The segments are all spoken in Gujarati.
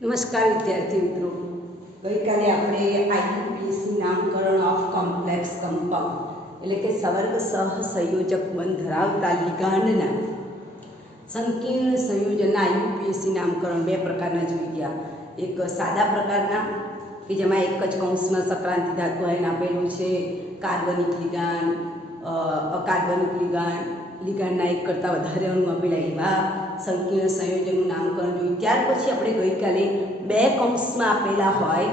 નમસ્કાર વિદ્યાર્થી મિત્રો, ગઈકાલે આપણે આઈયુપીએસસી નામકરણ ઓફ કોમ્પ્લેક્સ કમ્પાઉન્ડ એટલે કે સવર્ગ સહસંયોજક બંધ ધરાવતા લિગાન્ડના સંકીર્ણ સંયોજનના આઈયુપીએસસી નામકરણ બે પ્રકારના જોઈ ગયા. એક સાદા પ્રકારના કે જેમાં એક જ કૌંસમાં સંક્રાંતિ ધાતુ આયન આપેલું છે, કાર્બનિક લિગાન્ડ, અકાર્બનિક લિગાન્ડના એક કરતાં વધારે અણુ આપેલા એવા સંકીર્ણ સંયોજનનું નામકરણ જોયું. ત્યાર પછી આપણે ગઈકાલે બે કૌંસમાં આપેલા હોય,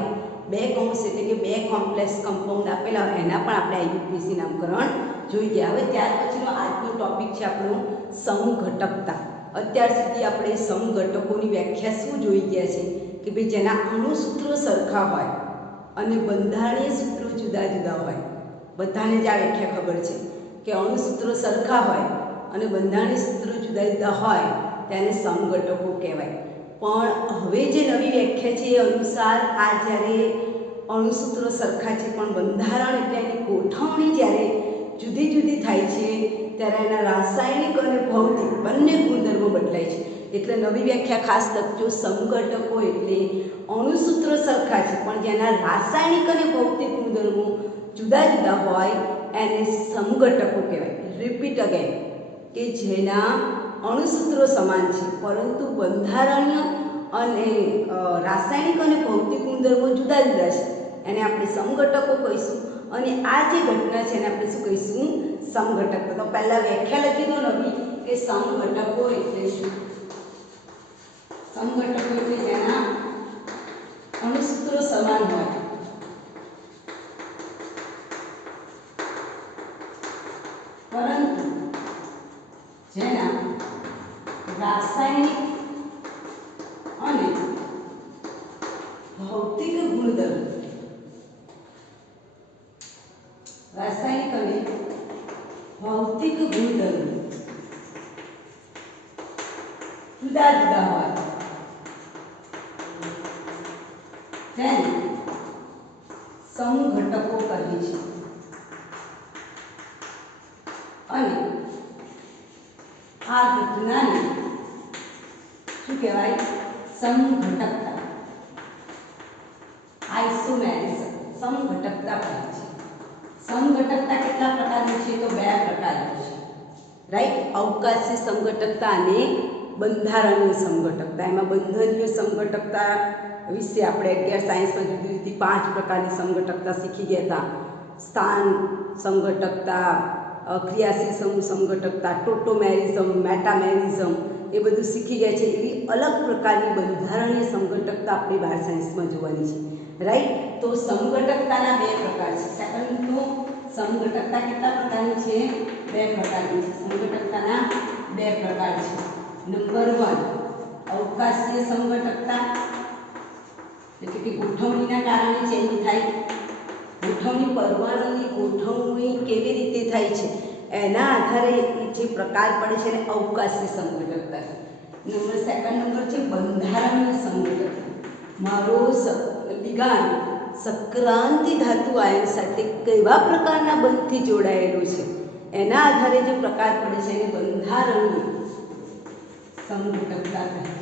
બે કૌંસ એટલે કે બે કોમ્પ્લેક્સ કમ્પાઉન્ડ આપેલા હોય એના પણ આપણે આઈયુપીએસસી નામકરણ જોઈ ગયા. હવે ત્યાર પછીનો આજનો ટોપિક છે આપણો સમઘટકતા. અત્યાર સુધી આપણે સમઘટકોની વ્યાખ્યા શું જોઈ ગયા છે કે ભાઈ જેના અણુસૂત્રો સરખા હોય અને બંધારણીય સૂત્રો જુદા જુદા હોય. બધાને જ આ વ્યાખ્યા ખબર છે કે અણુસૂત્રો સરખા હોય અને બંધારણીય સૂત્રો જુદા જુદા હોય તેને સમઘટકો કહેવાય. પણ હવે જે નવી વ્યાખ્યા છે એ અનુસાર આ જ્યારે અણુસૂત્રો સરખા છે પણ બંધારણ એટલે એની ગોઠવણી જ્યારે જુદી જુદી થાય છે ત્યારે એના રાસાયણિક અને ભૌતિક બંને ગુણધર્મો બદલાય છે. એટલે નવી વ્યાખ્યા ખાસ લખજો, સમઘટકો એટલે અણુસૂત્રો સરખા છે પણ જેના રાસાયણિક અને ભૌતિક ગુણધર્મો જુદા જુદા હોય એને સમઘટકો કહેવાય. રિપીટ અગેન, કે જેના અણુસૂત્રો સમાન છે પરંતુ બંધારણીય અને રાસાયણિક અને ભૌતિક ગુણધર્મો જુદા જુદા છે એને આપણે સમઘટકો કહીશું. અને આ જે ઘટના છે એને આપણે શું કહીશું? સમઘટક. તો પહેલાં વ્યાખ્યા લખી દો નવી કે સમઘટકો એટલે શું? સમઘટકો એટલે જેના અણુસૂત્રો સમાન હોય પરંતુ જેના રાસાયણિક અને ભૌતિક ગુણધર્મ જુદા જુદા હોય તેને સમઘટકો કહે છે. અને આ ઘટનાને શું કહેવાય? સમઘટકતા, આઇસોમેરિઝમ, સમઘટકતા કહે છે. સમઘટકતા કેટલા પ્રકારની છે? તો બે પ્રકારની છે, રાઈટ? અવકાશી સમઘટકતા અને બંધારણીય સમઘટકતા. એમાં બંધનીય સમઘટકતા વિશે આપણે 11 સાયન્સમાં જુદી જુદી 5 પ્રકારની સમઘટકતા શીખી ગયા હતા. સ્થાન સમઘટકતા, ક્રિયાશીલ સમઘટકતા, ટોટોમેરિઝમ, મેટામેરિઝમ એ બધું શીખી ગયા છે. એવી અલગ પ્રકારની બંધારણીય સમઘટકતા આપણી 12 સાયન્સમાં જોવાની છે, રાઈટ? તો સમઘટકતાના બે પ્રકાર છે. સેકન્ડ તો સમઘટકતા કેટલા પ્રકારની છે? બે પ્રકારની છે. સમઘટકતાના બે પ્રકાર છે. નંબર 1 અવકાશીય સમઘટકતા, એટલે કે ગોઠવણીના કારણે ચેન્જ થાય. ગોઠવણી, પરમાણુની ગોઠવણી કેવી રીતે થાય છે એના આધારે જે પ્રકાર પડે છે એને અવકાશી સમઘટકતા. સેકન્ડ નંબર છે બંધારણીય સમઘટકતા. મારો લિગાન્ડ સંક્રાંતિ ધાતુ આયન સાથે કેવા પ્રકારના બંધથી જોડાયેલો છે એના આધારે જે પ્રકાર પડે છે એને બંધારણીય સમઘટકતા કહે છે.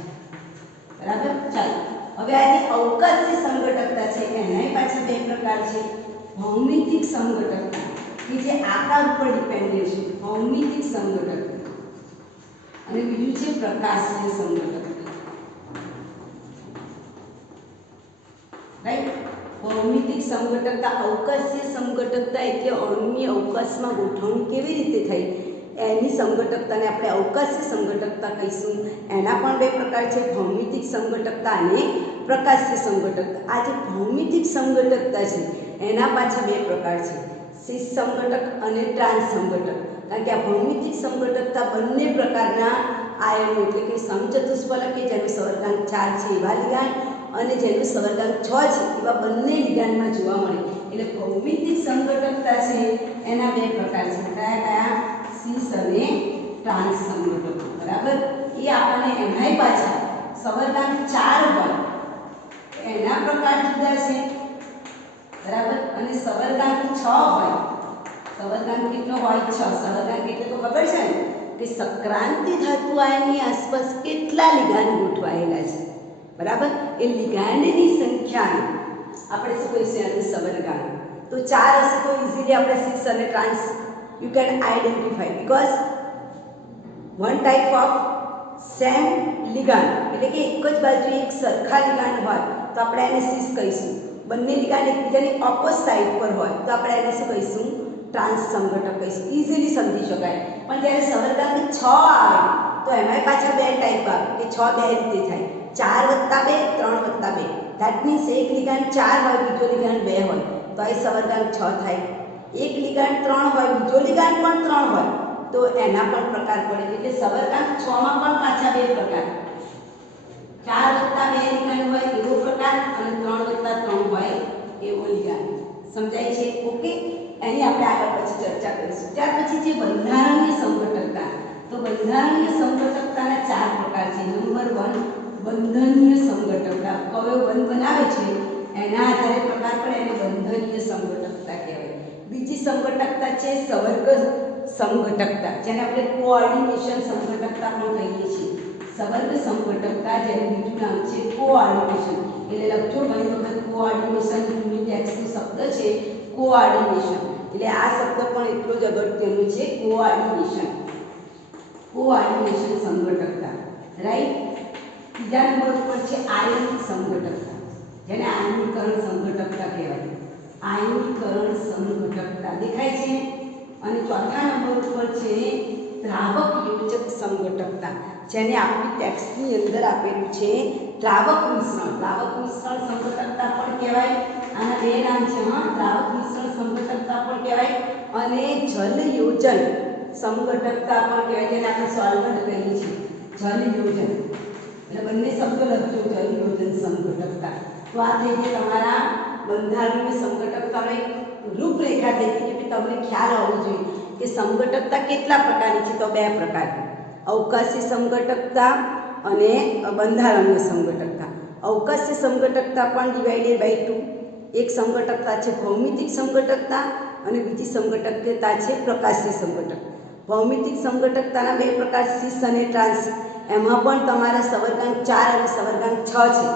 બરાબર? ચાલો, હવે આ જે અવકાશી સમઘટકતા છે એના પાછળ બે પ્રકાર છે. ભૌમિતિક સમઘટકતા કે જે આકાર ઉપર ડિપેન્ડન્ટ છે, ભૌમિતિક સમઘટકતા. અને બીજું છે પ્રકાશીય સમઘટકતા, રાઈટ? ભૌમિતિક સમઘટકતા, અવકાશીય સમઘટકતા એટલે અણુની અવકાશમાં ગોઠવણી કેવી રીતે થઈ એની સમઘટકતાને આપણે અવકાશી સમઘટકતા કહીશું. એના પણ બે પ્રકાર છે, ભૌમિતિક સમઘટકતા અને પ્રકાશીય સમઘટકતા. આ જે ભૌમિતિક સમઘટકતા છે એના પાછા બે પ્રકાર છે, સિસ સમઘટક અને ટ્રાન્સ સમઘટક. કારણ કે આ ભૌમિતિક સમઘટકતા બંને પ્રકારના આયનો એટલે કે સમચતુષ્ફલક કે જેનું સવર્ગાંક 4 છે એવા લિગાન્ડ અને જેનું સવર્ગાંક 6 છે એવા બંને લિગાન્ડમાં જોવા મળે. એટલે ભૌમિતિક સમઘટકતા છે એના બે પ્રકાર છે. કયા કયા? સિસ અને ટ્રાન્સ સમઘટકો. બરાબર? એ આપણને એમાંય પાછા સવર્ગાંક 4 હોય એના પ્રકાર જુદા છે, બરાબર? અને સવર્ગાંક 6 હોય, સવર્ગાંક કેટલો હોય? 6. સવર્ગાંક એટલે તો ખબર છે ને કે સંક્રાંતિ ધાતુ આયનની આસપાસ કેટલા લિગાન્ડ ગોઠવાયેલા છે, બરાબર? એ લિગાન્ડની સંખ્યાને આપણે શું કહીશું એનું સવર્ગાંક. તો 4 હશે તો ઇઝીલી આપણે 6 અને trans you can identify because one type of same ligand એટલે કે એક જ બાજુ એક સરખા લિગાન્ડ હોય તો આપણે એને સિસ કહીશું. બંને લિગાન્ડ એકબીજાની ઓપોઝિટ સાઈડ પર હોય તો આપણે એને શું કહીશું? ટ્રાન્સ સમઘટક કહીશું. ઇઝીલી સમજી શકાય. પણ જ્યારે સવર્ગાંક 6 આવે તો એમાંય પાછા બે ટાઈપ આવે કે 6 બે રીતે થાય. 4 + 2 3 + 2 ધેટ મીન્સ એક લિગાન્ડ 4 હોય બીજો લિગાન્ડ 2 હોય તો એ સવર્ગાંક 6 થાય. એક લિગાન્ડ 3 હોય બીજો લિગાન્ડ પણ 3 હોય તો એના પણ પ્રકાર પડે. એટલે સવર્ગાંક 6 માં પણ પાછા બે પ્રકાર, 4 + 2 લિગાન્ડ હોય એવો પ્રકાર અને 3 + 3 હોય એવો લિગાન્ડ. સમજાય છે? ઓકે. અહીં આપણે આગળ પછી ચર્ચા કરીશું. ત્યાર પછી જે બંધારણીય સમઘટકતા, તો બંધારણીય સમઘટકતાના 4 પ્રકાર છે. નંબર 1 બંધનીય સમઘટકતા. કયો બંધ બનાવે છે એના આધારે પ્રકાર પડે એને બંધનીય સમઘટકતા કહેવાય. બીજી સમઘટકતા છે સવર્ગ સમઘટકતા જેને આપણે કોઓર્ડિનેશન સમઘટકતા પણ કહીએ છીએ. સવર્ગ સમઘટકતા જેનું બીજું નામ છે કોઓર્ડિનેશન. એટલે લખજો ઘણી વખત કોઓર્ડિનેશન યુનિટ એક્સનો શબ્દ છે કોઓર્ડિનેશન. એટલે આ શબ્દ પણ એટલો જ અગત્યનો છે કોઓર્ડિનેશન. કોઓર્ડિનેશન સમઘટકતા રાઈટ. ત્રીજા નંબર ઉપર છે આયનિક સમઘટકતા જેને આયનીકરણ સમઘટકતા કહેવાય. આયનીકરણ સમઘટકતા દેખાય છે. અને ચોથા નંબર ઉપર છે દ્રાવક યોજક સમઘટકતા જેને આપણી ટેક્સ્ટની અંદર આપેલું છે દ્રાવક મિશ્રણ. દ્રાવક મિશ્રણ સમઘટકતા પણ કહેવાય. આના બે નામ છે. દ્રાવક મિશ્રણ સમઘટકતા પણ કહેવાય અને જલ યોજન સમઘટકતા પણ કહેવાય જેને આપણે સોલ્વન્ટ કહીએ છીએ. જલ યોજન એટલે બંને શબ્દો લખજો. જલ યોજન સમઘટકતા. તો આ થઈ ગયા તમારા બંધારણીય સમઘટકતાનો એક રૂપરેખા થઈ ગઈ કે તમને ખ્યાલ હોવો જોઈએ કે સમઘટકતા કેટલા પ્રકારની છે. તો બે પ્રકારની, અવકાશી સમઘટકતા અને બંધારણીય સમઘટકતા. અવકાશી સમઘટકતા પણ ડિવાઇડેડ બાય 2. એક સમઘટકતા છે ભૌમિતિક સમઘટકતા અને બીજી સમઘટકતા છે પ્રકાશીય સમઘટક. ભૌમિતિક સમઘટકતાના બે પ્રકાર સિસ અને ટ્રાન્સ. એમાં પણ તમારા સવર્ગાંક 4 અને સવર્ગાંક 6 છે.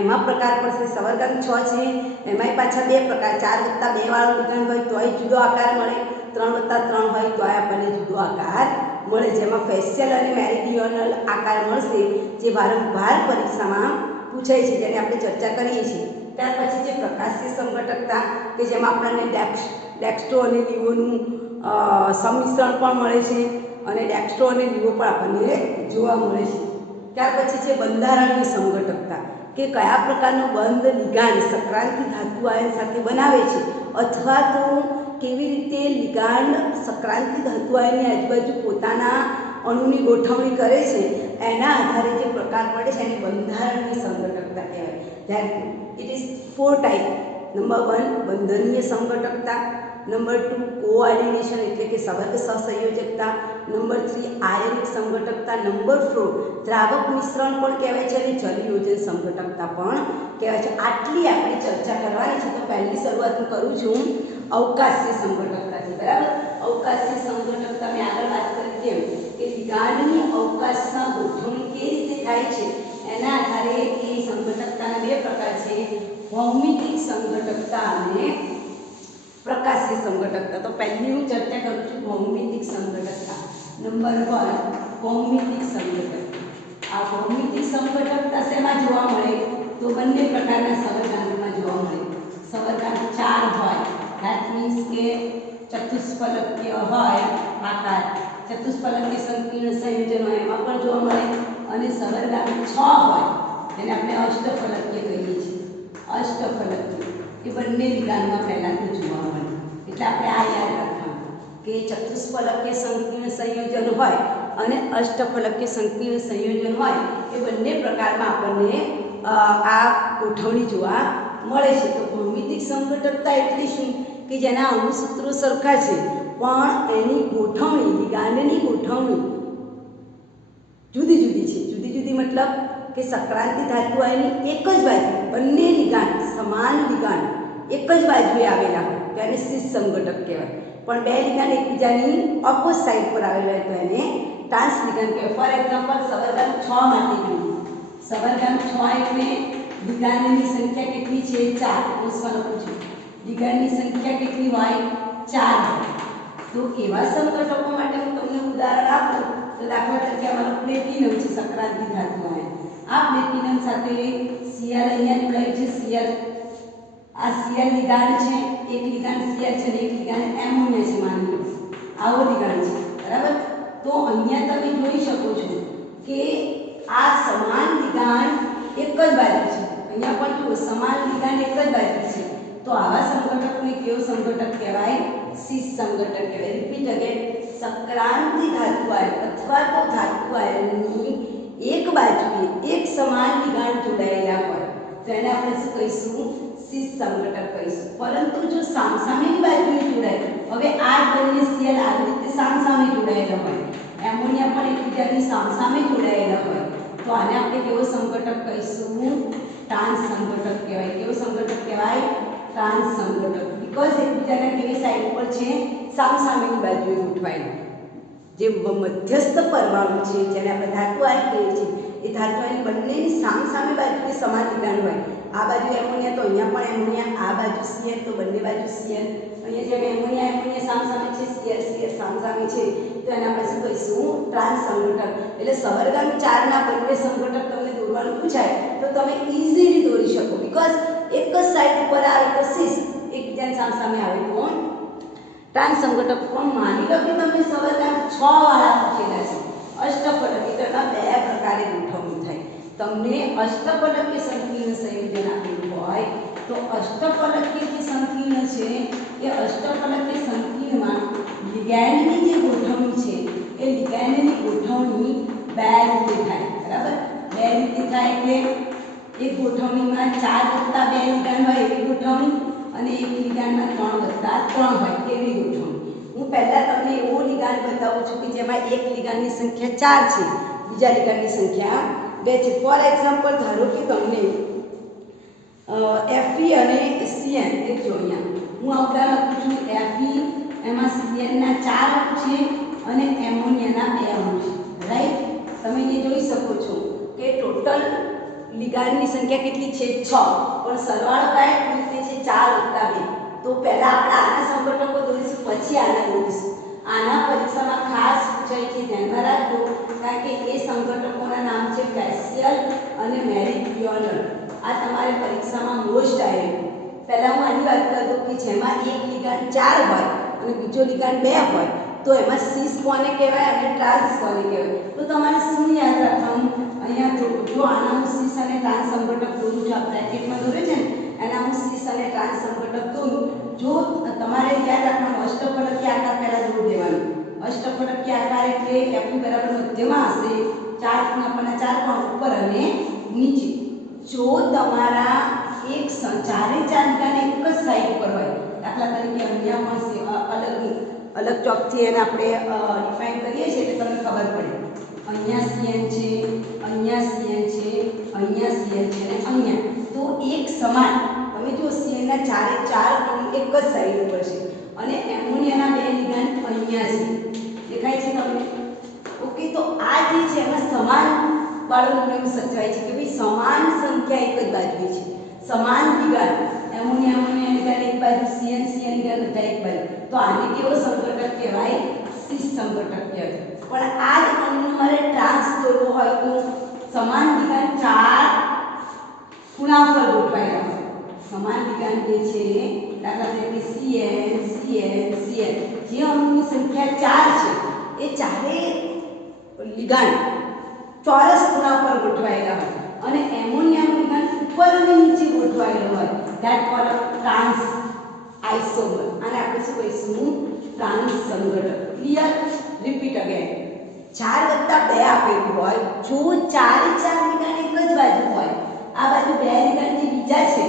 એમાં પ્રકાર પડશે. સવર્ગાંક 6 છે એમાંય પાછા બે પ્રકાર, 4 + 2 વાળો લિગાન્ડ હોય તોય જુદો આકાર મળે, 3 + 3 હોય તોય આપણને જુદો આકાર મળે. જેમાં ફેશિયલ અને મેરિડિયનલ આકાર મળશે જે વારંવાર પરીક્ષામાં પૂછાય છે જેને આપણે ચર્ચા કરીએ છીએ. ત્યાર પછી છે પ્રકાશીય સમઘટકતા કે જેમાં આપણને ડેક્સ્ટ્રો અને લીવોનું સંમિશ્રણ પણ મળે છે અને ડેક્સ્ટ્રો અને લીવો પણ આપણને જોવા મળે છે. ત્યાર પછી છે બંધારણીય સમઘટકતા કે કયા પ્રકારનો બંધ લિગાન્ડ સક્રાંતિ ધાતુ આયન સાથે બનાવે છે અથવા તો કેવી રીતે લિગાન્ડ સક્રાંતિ ધાતુ આયનની આજુબાજુ પોતાના અણુની ગોઠવણી કરે છે એના આધારે જે પ્રકાર પડે છે એને બંધારણીય સમઘટકતા કહેવાય. That it is 4 type. Number 1 બંધનીય સમઘટકતા, નંબર 2 કોઓર્ડિનેશન એટલે કે સવર્ગ સહસંયોજકતા, નંબર 3 આયનિક સમઘટકતા, નંબર 4 દ્રાવક મિશ્રણ પણ કહેવાય છે અને જલયોજન સમઘટકતા પણ કહેવાય છે. આટલી આપણે ચર્ચા કરવાની છે. તો પહેલી શરૂઆત હું કરું છું અવકાશી સમઘટકતાથી. બરાબર. અવકાશી સમઘટકતા મેં આગળ વાત કરી તેમ કે લિગાન્ડની અવકાશમાં ગોઠવણી કેવી રીતે થાય છે એના આધારે એ સમઘટકતાના બે પ્રકાર છે, ભૌમિતિક સમઘટકતા અને પ્રકાશીય સમઘટકતા. તો પહેલી હું ચર્ચા કરું છું ભૌમિતિક સમઘટકતા. નંબર 1 ભૌમિતિક સમઘટકતા. આ ભૌમિતિક સમઘટકતા શેમાં જોવા મળે? તો બંને પ્રકારના સવર્ગાંકમાં જોવા મળે. સવર્ગાંક 4 હોય ધેટ મીન્સ કે ચતુષ્ફલકીય હોય આકાર, ચતુષ્ફલકીય સંકીર્ણ સંયોજન હોય એમાં પણ જોવા મળે અને સવર્ગાંક 6 હોય જેને આપણે અષ્ટફલકીય કહીએ છીએ. અષ્ટફલકીય એ બંને લિગાન્ડમાં પહેલાં તો જોવા મળે. એટલે આપણે આ યાદ રાખવાનું કે ચતુષ્ફલકીય સંકીર્ણ સંયોજન હોય અને અષ્ટફલકીય સંકીર્ણ સંયોજન હોય એ બંને પ્રકારમાં આપણને આ ગોઠવણી જોવા મળે છે. તો ભૌમિતિક સમઘટકતા એટલે શું કે જેના અણુસૂત્રો સરખા છે પણ એની ગોઠવણી લિગાન્ડની ગોઠવણી જુદી જુદી છે. જુદી જુદી મતલબ કે સક્રાંતિ ધાતુ આયનની એક જ બાજુ બંને લિગાન્ડ સમાન લિગાન્ડ એક જ બાજુએ આવેલા હોય તો એને સિસ સમઘટક કહેવાય. પણ બે લિગાન્ડ એકબીજાની ઓપોઝિટ સાઈડ પર આવેલા હોય તો એને ટ્રાન્સ લિગાન્ડ કહેવાય. ફોર એક્ઝામ્પલ સવર્ગાંક 6 માટે જોઈએ. સવર્ગાંક 6 એટલે લિગાંડની સંખ્યા કેટલી છે 4 કોષમાં લખું છું લિગાંડની સંખ્યા કેટલી હોય 4 તો એવા સંકટકો માટે હું તમને ઉદાહરણ આપું તો દાખલા તરીકે અમારો પ્લેટિનમ છે સંક્રાંતિ ધાતુ આ પ્લેટિનમ સાથે Cl અહીંયા જોડાયું છે Cl આ Cl લિગાંડ છે એક લિગાંડ Cl છે અને એક લિગાંડ એમોનિયા છે માની લો આવો લિગાંડ છે બરાબર તો અહીંયા તમે જોઈ શકો છો કે આ સમાન લિગાંડ એક જ બાજુ છે અહીંયા પણ જુઓ સમાન લિગાંડ એક જ બાજુ છે તો આવા સંઘટકને કેવો સંઘટક કહેવાય સીસ સંઘટક કહેવાય રિપીટ અગેન સંક્રાંતિ ધાતુ આયન અથવા તો ધાતુ આયનની એક બાજુએ એક સમાન લિગાંડ જોડાયેલા હોય તો એને આપણે શું કહીશું સીસ સંઘટક કહીશું પરંતુ જો સામસામેની બાજુએ જોડાય હવે આ બંને Cl આવી રીતે સામસામે જોડાયેલા હોય એમોનિયા પણ એકબીજાની સામસામે જોડાયેલા હોય તો આને આપણે કેવો સંઘટક કહીશું ટ્રાન્સ સંઘટક કહેવાય કેવો સંઘટક કહેવાય ટ્રાન્સ સંઘટક બીકોઝ એકબીજાના કેવી સાઈડ પર છે સામસામેની બાજુએ ગોઠવાયેલા જે મધ્યસ્થ પરમાણુ છે જેને આપણે ધાતુ આયન કહીએ છીએ એ ધાતુ આયન બંનેની સામસામે બાજુએ સમાન લિગાંડ હોય આ બાજુ એમોનિયા તો અહીંયા પણ એમોનિયા આ બાજુ Cl તો બંને બાજુ Cl અહીંયા જેમ એમોનિયા સામસામે છે Cl સામસામે છે તો એને આપણે શું કહીશું ટ્રાન્સ સંઘટક એટલે સવર્ગાંક 4 ના બંને સંઘટક તમને દોરવાનું પૂછાય તો તમે ઈઝીલી દોરી શકો બીકોઝ એક જ સાઈડ ઉપર આવે તો સીસ એકબીજાની સામસામે આવે તો ટ્રાન્સ સંઘટક પણ માની લો કે તમને સવર્ગાંક 6 વાળા પૂછેલા છે અષ્ટપદક તેના બે પ્રકારે ગોઠવણી થાય તમને અષ્ટપદકીય સંકીર્ણ સંયોજન આપેલું હોય તો અષ્ટપદકીય જે સંકીર્ણ છે એ અષ્ટપદકીય સંકીર્ણમાં લિગેન્ડની જે ગોઠવણી છે એ લિગેન્ડની ગોઠવણી બે રીતે થાય બરાબર બે રીતે થાય એટલે એક ગોઠવણીમાં 4 + 2 લિગાંડ હોય એવી ગોઠવણી અને એક લિગાંડમાં 3 + 3 હોય એવી ગોઠવણી હું પહેલા તમને એવો લિગાંડ બતાવું છું કે જેમાં એક લિગાંડની સંખ્યા 4 છે બીજા લિગાંડની સંખ્યા 2 છે ફોર એક્ઝામ્પલ ધારો કે તમને Fe અને Cn એક જો અહીંયા હું આ ઉદાહરણ લખું છું Fe એમાં Cn ના 4 અંક છે અને એમોનિયાના 2 અંક છે રાઈટ તમે એ જોઈ શકો છો કે ટોટલ લિગાંડની સંખ્યા કેટલી છે 6 પણ સરવાળો કાય રીતે છે 4 + 2 તો પહેલા આપણે આના સંઘટકો દોરીશું પછી આના દોરીશું આના પરીક્ષામાં ખાસ પૂછાય છે ધ્યાનમાં રાખજો કારણ કે એ સંઘટકોના નામ છે ફેશિયલ અને મેરીક્યુલર આ તમારે પરીક્ષામાં મોસ્ટ આવેલું પહેલા હું આની વાત કરી દઉં કે જેમાં એક લિગાંડ 4 હોય અને બીજો લિગાંડ 2 હોય તો એમાં સીસ કોને કહેવાય અને ટ્રાન્સ કોને કહેવાય તો તમારે શું યાદ રાખવાનું અહીંયા જો આના હું સીસ અને ટ્રાન્સ સંઘટક દોરું છું આ બ્રેકેટમાં દોરે છે ને એના હું સીસ અને ટ્રાન્સ સંઘટક દોરું જો તમારે યાદ રાખવાનું અષ્ટપદકીય આકાર પહેલા દોરી દેવાનું અષ્ટપદકીય આકાર એટલે Fe બરાબર મધ્યમાં હશે 4 ખૂણા પરના 4 કોણ ઉપર અને નીચે જો તમારા એક 4 લિગાંડ એક જ સાઈડ પર હોય દાખલા તરીકે અહીંયા પણ અલગ ચોકથી એને આપણે ડિફાઇન કરીએ છીએ એટલે તમને ખબર પડે અહીંયા Cn છે અહીંયા Cn છે અહીંયા Cn છે અને અહીંયા તો એક સમાન તમે જો Cn ના 4 અણુ એક જ સાઈડ પર છે અને એમોનિયાના 2 લિગાંડ અહીંયા છે દેખાય છે તમને ઓકે તો આ જે છે એમાં સમાન વાળો નિયમ સચવાય છે કે ભાઈ સમાન સંખ્યા એક જ બાજુએ છે સમાન લિગાંડ એમોનિયા લિગાંડ એક બાજુ Cn લિગાંડ બધા એક બાજુ તો આને કેવો સંઘટક કહેવાય સીસ સંઘટક કહેવાય પણ આ જ અણુનો મારે ટ્રાન્સ દોરવો હોય તો સમાન લિગાંડ 4 ખૂણા પર ગોઠવાયેલા હોય સમાન લિગાંડ જે છે દાખલા તરીકે Cn જે અણુની સંખ્યા 4 છે એ ચારેય લિગાંડ ચોરસ ખૂણા પર ગોઠવાયેલા હોય અને એમોનિયાનું લિગાંડ ઉપર અને નીચે ગોઠવાયેલું હોય ધેટ કોલ ટ્રાન્સ આઇસોમર અને આપણે શું કહીશું ટ્રાન્સ સંઘટક ક્લિયર રિપીટ અગેન 4 + 2 આપેલું હોય જો 4 લિગાંડ એક જ બાજુ હોય આ બાજુ 2 લિગાંડ જે બીજા છે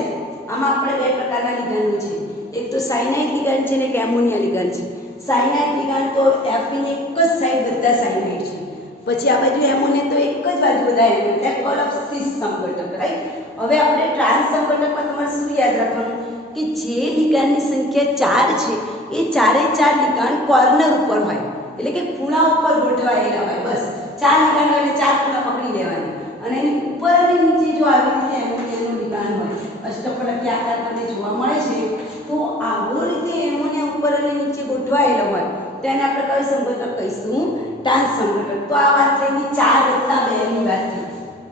આમાં આપણે 2 પ્રકારના લિગાંડો છે એક તો સાયનાઇડ લિગાંડ છે અને એક એમોનિયા લિગાંડ છે સાયનાઇડ લિગાંડ તો Fe ની એક જ સાઈડ બધા સાયનાઇડ છે પછી આ બાજુ એમોનિયા તો એક જ બાજુ બધા ammonia that call of cis સંઘટક રાઈટ હવે આપણે ટ્રાન્સ સંઘટકમાં તમારે શું યાદ રાખવાનું કે જે લિગાંડની સંખ્યા 4 છે એ 4 લિગાંડ કોર્નર ઉપર હોય એટલે કે ખૂણા ઉપર ગોઠવાયેલા હોય બસ 4 લિગાંડ એટલે 4 ખૂણા પકડી લેવાના અને એની ઉપર અને નીચે જો આવી રીતે એમોનિયાનું લિગાન્ડ હોય, અષ્ટફલકીય આકાર તમને જોવા મળે છે, તો આવી રીતે એમોનિયા ઉપર અને નીચે ગોઠવાયેલો હોય તેને આપણે કઈ સંઘટક કહીશું? ટ્રાન્સ સંઘટક. તો આ વાત થઈ ગઈ 4+2 ની વાત થઈ.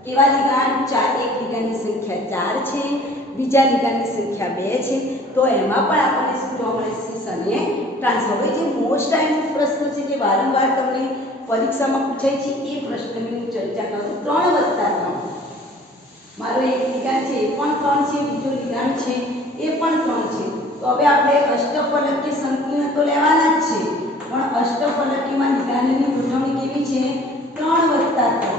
કેવા લિગાન્ડ? 4. એક લિગાન્ડની સંખ્યા 4 છે, બીજા લિગાન્ડની સંખ્યા 2 છે, તો એમાં પણ આપણને શું જોવા મળે? સિસ અને ટ્રાન્સ. હવે જે મોસ્ટ ટાઈમ પ્રશ્ન છે જે વારંવાર તમને પરીક્ષામાં પૂછાય છે એ પ્રશ્નની હું ચર્ચા કરું. 3+3. મારો એક લિગાન્ડ છે એ પણ 3 છે, બીજો લિગાન્ડ છે એ પણ 3 છે. તો હવે આપણે અષ્ટફલકીય સંકીર્ણ તો લેવાના જ છે, પણ અષ્ટફલકીયમાં લિગાન્ડની ગોઠવણી કેવી છે? 3+3.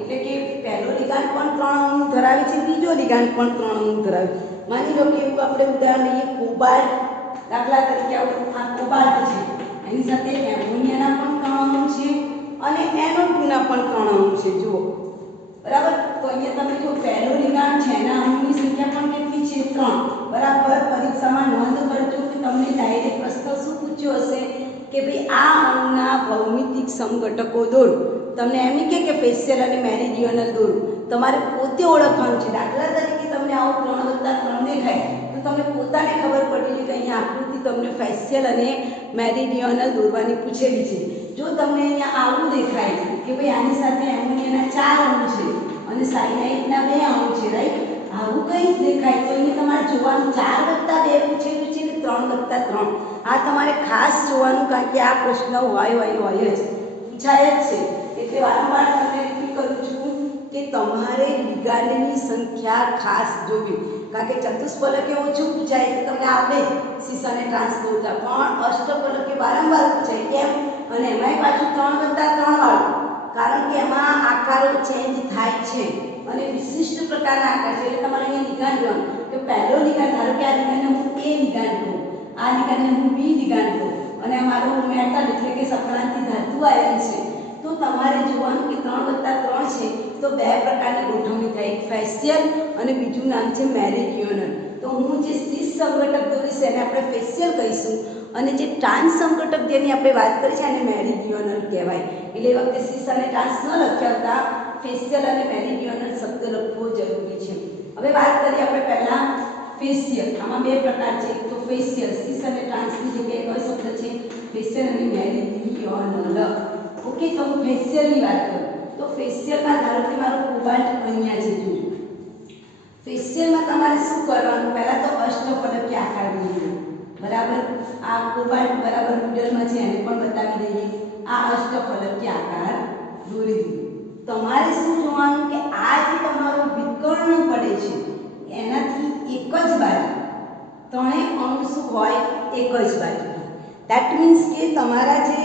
એટલે કે પહેલો લિગાન્ડ પણ 3 અણુ ધરાવે છે, બીજો લિગાન્ડ પણ 3 અણુ ધરાવે છે. માની લો કે એવું આપણે ઉદાહરણ લઈએ કોબાલ્ટ. દાખલા તરીકે આ કોબાલ્ટ છે, એની સાથે એમોનિયાના પણ 3 અણુ છે અને NO2 ના પણ 3 અણુ છે. જુઓ બરાબર. તો અહીંયા તમે જો પહેલો લિગાન્ડ છે એના અણુની સંખ્યા પણ કેટલી છે? 3. બરાબર. પરીક્ષામાં નોંધ કરજો કે તમને ડાયરેક્ટ પ્રશ્ન શું પૂછ્યો હશે કે ભાઈ આ અણુના ભૌમિતિક સમઘટકો દોરો. તમને એમ કે ફેશિયલ અને મેરીડિયોનલ દોરો. તમારે પોતે ઓળખવાનું છે. દાખલા તરીકે તમને આવો 3+3 દેખાય તો તમને પોતાને ખબર પડી છે કે અહીંયા આકૃતિ તમને ફેશિયલ અને મેરીડિયોનલ દોરવાની પૂછેલી છે. જો તમને અહીંયા આવું દેખાય કે ભાઈ આની સાથે એમોનિયાના 4 અણુ છે અને સાયનાઇડના 2 અણુ છે, રાઈટ, આવું કંઈ દેખાય તો અહીંયા તમારે જોવાનું 4+2 પૂછેલું છે ને 3+3. આ તમારે ખાસ જોવાનું, કારણ કે આ પ્રશ્ન હોય જ પૂછાય જ છે. એટલે વારંવાર તમને રિપીટ કરું છું કે તમારે લિગાન્ડની સંખ્યા ખાસ જોવી, કારણ કે ચતુષ્ફલકીય ઓછું પૂછાય તો તમને આવડે સિસ અને ટ્રાન્સ દોરતા, પણ અષ્ટફલકીય વારંવાર પૂછાય. કેમ? અને એમાંય પાછું 3+3 વાળું, કારણ કે એમાં આકારો ચેન્જ થાય છે અને વિશિષ્ટ પ્રકારના આકાર છે. એટલે તમારે અહીંયા લિગાન્ડ જોવાનું કે પહેલો લિગાન્ડ, ધારો કે આ લિગાન્ડને હું A લિગાન્ડ કહું, આ લિગાન્ડને હું B લિગાન્ડ કહું, અને આ મારો મેટલ એટલે કે સફળાંતી ધાતુ આયન છે, તો તમારે જોવાનું કે 3+3 છે તો 2 પ્રકારની ગોઠવણી થાય, એક ફેશિયલ અને બીજું નામ છે મેરીડિયોનલ. તો હું જે સિસ સંઘટક દોરીશ એને આપણે ફેશિયલ કહીશું અને જે ટ્રાન્સ સંઘટક જેની આપણે વાત કરી છે એને મેરીડિયોનલ કહેવાય. એટલે એ વખતે સિસ અને ટ્રાન્સ ન લખ્યા ફેશિયલ અને મેરીડિયોનલ શબ્દ લખવો જરૂરી છે. હવે વાત કરીએ આપણે પહેલા ફેશિયલ. આમાં 2 પ્રકાર છે, એક તો ફેશિયલ, સિસ અને ટ્રાન્સની જગ્યાએ કયો શબ્દ છે? ફેશિયલ અને મેરીડિયોનલ. ઓકે, તો હું ફેશિયલની વાત કરું તો ફેશિયલમાં ધારો કે મારો કોબાલ્ટ અહીંયા છે. જો ફેશિયલમાં તમારે શું કરવાનું? પહેલા તો અષ્ટફલકીય આકાર દોરી, બરાબર. આ કોબાલ્ટ બરાબર મિડલમાં છે એને પણ બતાવી દઈએ. આ અષ્ટફલકીય આકાર દોરી દીધો. તમારે શું જોવાનું કે આ જે તમારો વિકર્ણ પડે છે એનાથી એક જ બાજુ ત્રણેય અણુ શું હોય? એક જ બાજુ. ધેટ મીન્સ કે તમારા જે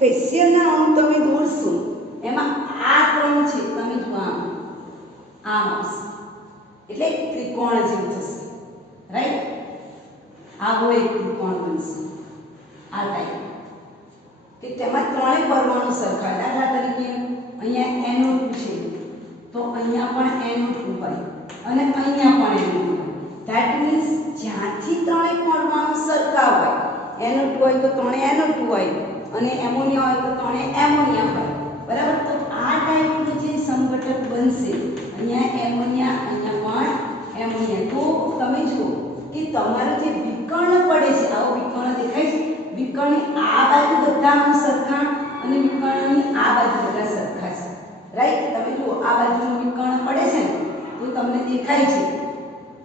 ફેશિયલના અણુ તમે દોરશો એમાં આ 3 છે, તમે જુઓ આમ આવશે એટલે ત્રિકોણ જેવું થશે, રાઈટ. આવો એક ત્રિકોણ બનશે આ ટાઈપ, કે તેમાં ત્રણેય પરમાણુ સરખા. દાખલા તરીકે અહીંયા NO2 છે તો અહીંયા પણ NO2 હોય અને અહીંયા પણ NO2 હોય. ધેટ મીન્સ જ્યાંથી ત્રણેય પરમાણુ સરખા હોય, NO2 હોય તો ત્રણેય NO2 હોય અને એમોનિયા હોય તો ત્રણેય એમોનિયા હોય, બરાબર. તો આ ટાઈપનું જે સંઘટક બનશે, અહીંયા એમોનિયા, અહીંયા પણ એમોનિયા. તો તમે જુઓ કે તમારું જે વિકર્ણ પડે છે, આવો વિકર્ણ દેખાય છે, વિકર્ણની આ બાજુ બધા અણુ સરખા અને વિકર્ણની આ બાજુ બધા સરખા છે, રાઈટ. તમે જુઓ આ બાજુનું વિકર્ણ પડે છે ને તો તમને દેખાય છે